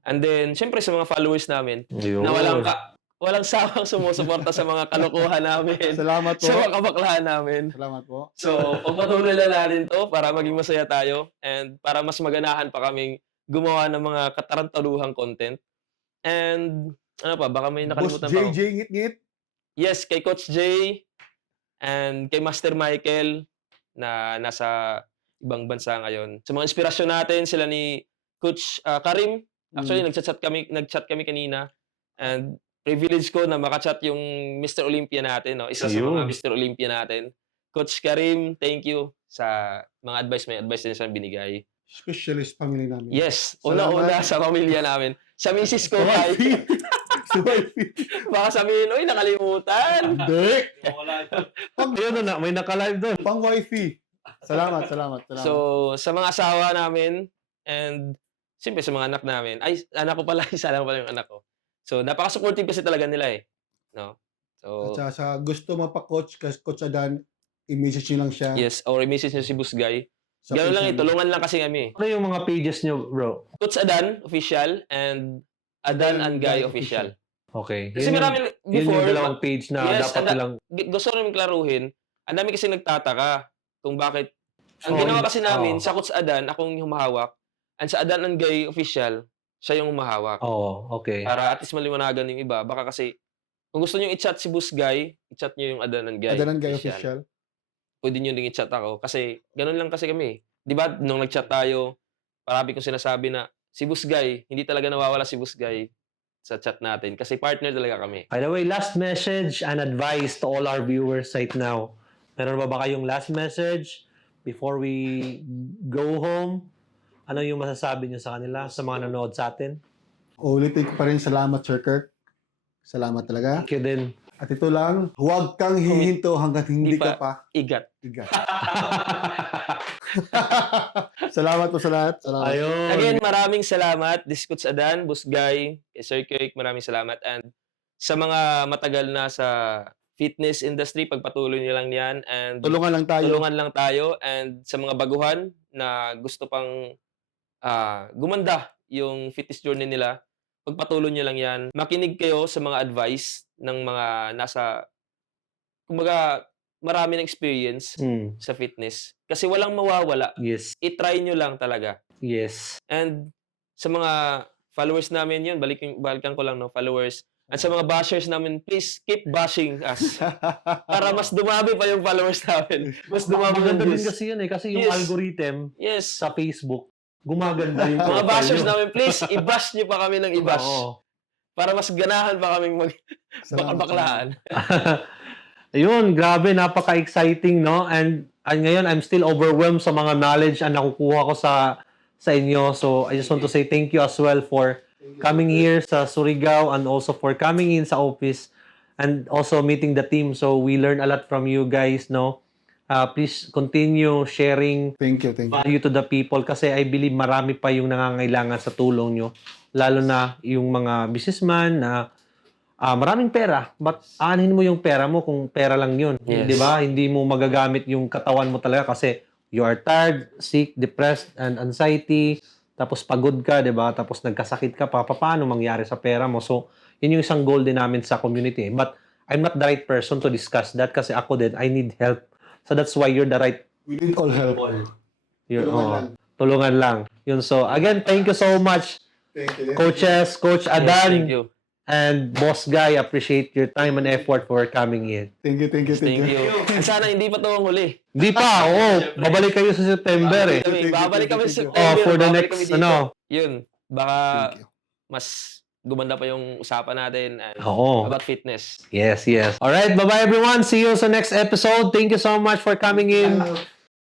And then, syempre sa mga followers namin, Yun. na walang sawang sumusuporta sa mga kalokohan namin, Salamat po. sa mga kabaklahan namin. Salamat po. So, pagpatuloy lang natin to para maging masaya tayo and para mas maganahan pa kaming gumawa ng mga katarantaduhang content. And, ano pa, baka may Boss nakalimutan pa ako. JJ Ngit-Ngit. Yes, kay Coach Jay and kay Master Michael na nasa ibang bansa ngayon. Sa mga inspirasyon natin, sila ni Coach Karim. Actually, nag-chat kami kanina. And privilege ko na makachat yung Mr. Olympia natin, no? Isa sa mga Ayun. Mr. Olympia natin. Coach Karim, thank you sa mga may advice din siya binigay. Specialist family namin. Yes, Salamat. una-una sa pamilya namin. Sa misis ko, ay, Si Wifey. baka sabihin, uy, nakalimutan. Hindi. Ayun na, may naka-live doon. Pang wifey. Salamat. So, sa mga asawa namin and siyempre sa mga anak namin, ay, anak ko pala, isa lang pala yung anak ko. So, napaka-supportive kasi talaga nila eh. No? So, At sa gusto mapa-coach, Coach Adan, i-message nyo lang siya. yes, or message nyo si Boss Guy. Sa Gano'n lang eh, Facebook. tulungan lang kasi kami. Ano yung mga pages nyo, bro? Coach Adan, official, and Adan and Guy, official. Okay. Kasi marami, Yun before, yung dalawang page na yes, dapat nilang... gusto namin klaruhin, ang dami kasi nagtataka kung bakit. Ang Oh, ginawa kasi namin, oh. sa Coach Adan, akong humahawak, and sa Adan and Guy, official, siya yung humahawak. Oo, okay. Para at least maliwanagan yung iba. Baka kasi, kung gusto nyo i-chat si Boss Guy, i-chat nyo yung Adan and Guy. Adan Guy official. Pwede nyo din i-chat ako. Kasi, ganun lang kasi kami. Di ba, nung nag-chat tayo, parami kong sinasabi na, si Boss Guy, hindi talaga nawawala si Boss Guy sa chat natin. Kasi partner talaga kami. By the way, last message and advice to all our viewers right now. Meron ba kayong last message before we go home? Ano yung masasabi nyo sa kanila, sa mga nanonood sa atin? Ulitin ko pa rin, salamat Sir Kirk. Salamat talaga. Thank you din. At ito lang, huwag kang hihinto hanggat hindi ka pa Igat. tigas. Salamat po sa lahat. Salamat. Ayun. Again, maraming salamat. This is Coach Adan, Busgay, kay Sir Kirk, maraming salamat. And sa mga matagal na sa fitness industry, pagpatuloy niyo lang yan. And Tulungan lang tayo. tulungan lang tayo. And sa mga baguhan na gusto pang gumanda yung fitness journey nila, pagpatuloy niyo lang yan. Makinig kayo sa mga advice ng mga nasa, kumbaga, marami ng experience sa fitness. Kasi walang mawawala. Yes. I-try nyo lang talaga. Yes. And sa mga followers namin yun, balikan ko lang, no, followers. At sa mga bashers namin, please keep bashing us. Para mas dumami pa yung followers namin. Mas dumami yung Maganda din views. kasi yun eh. Kasi yung Yes. algorithm Yes. sa Facebook, gumaganda yung Mga profile bashers nyo. namin, please, i-bash nyo pa kami ng i-bash. Oo. Para mas ganahan pa kaming Salamat. baklaan. Ayun, grabe, napaka-exciting, no? And ngayon, I'm still overwhelmed sa mga knowledge na nakukuha ko sa inyo. So, I just want to say thank you as well for coming here sa Surigao and also for coming in sa office and also meeting the team. So, we learn a lot from you guys, no? Please continue sharing Thank you, thank you. value to the people kasi I believe marami pa yung nangangailangan sa tulong nyo. Lalo na yung mga businessman na maraming pera. But aanhin mo yung pera mo kung pera lang yun. Yes. Di ba? Hindi mo magagamit yung katawan mo talaga kasi you are tired, sick, depressed, and anxiety. Tapos pagod ka, di ba? Tapos nagkasakit ka pa. Paano mangyari sa pera mo? So, yun yung isang goal din namin sa community. But I'm not the right person to discuss that kasi ako din, I need help. So that's why you're the right We need all help. yun, Tulungan oo. lang. Tulungan lang. Yun. So, again, thank you so much, Thank you. coaches, Coach Yes, Adan, thank you. and Boss Guy. Appreciate your time and effort for coming in. Thank you, thank you, Thank you. At sana hindi pa ito ang huli. Di pa, oo. Babalik kayo sa September eh. Babalik kami sa Thank you. September. For the babalik next, kami dito. ano. Yun. Baka Thank you. mas gumanda pa yung usapan natin and Oo. about fitness. Yes, yes. Alright, bye-bye everyone. See you sa next episode. Thank you so much for coming in.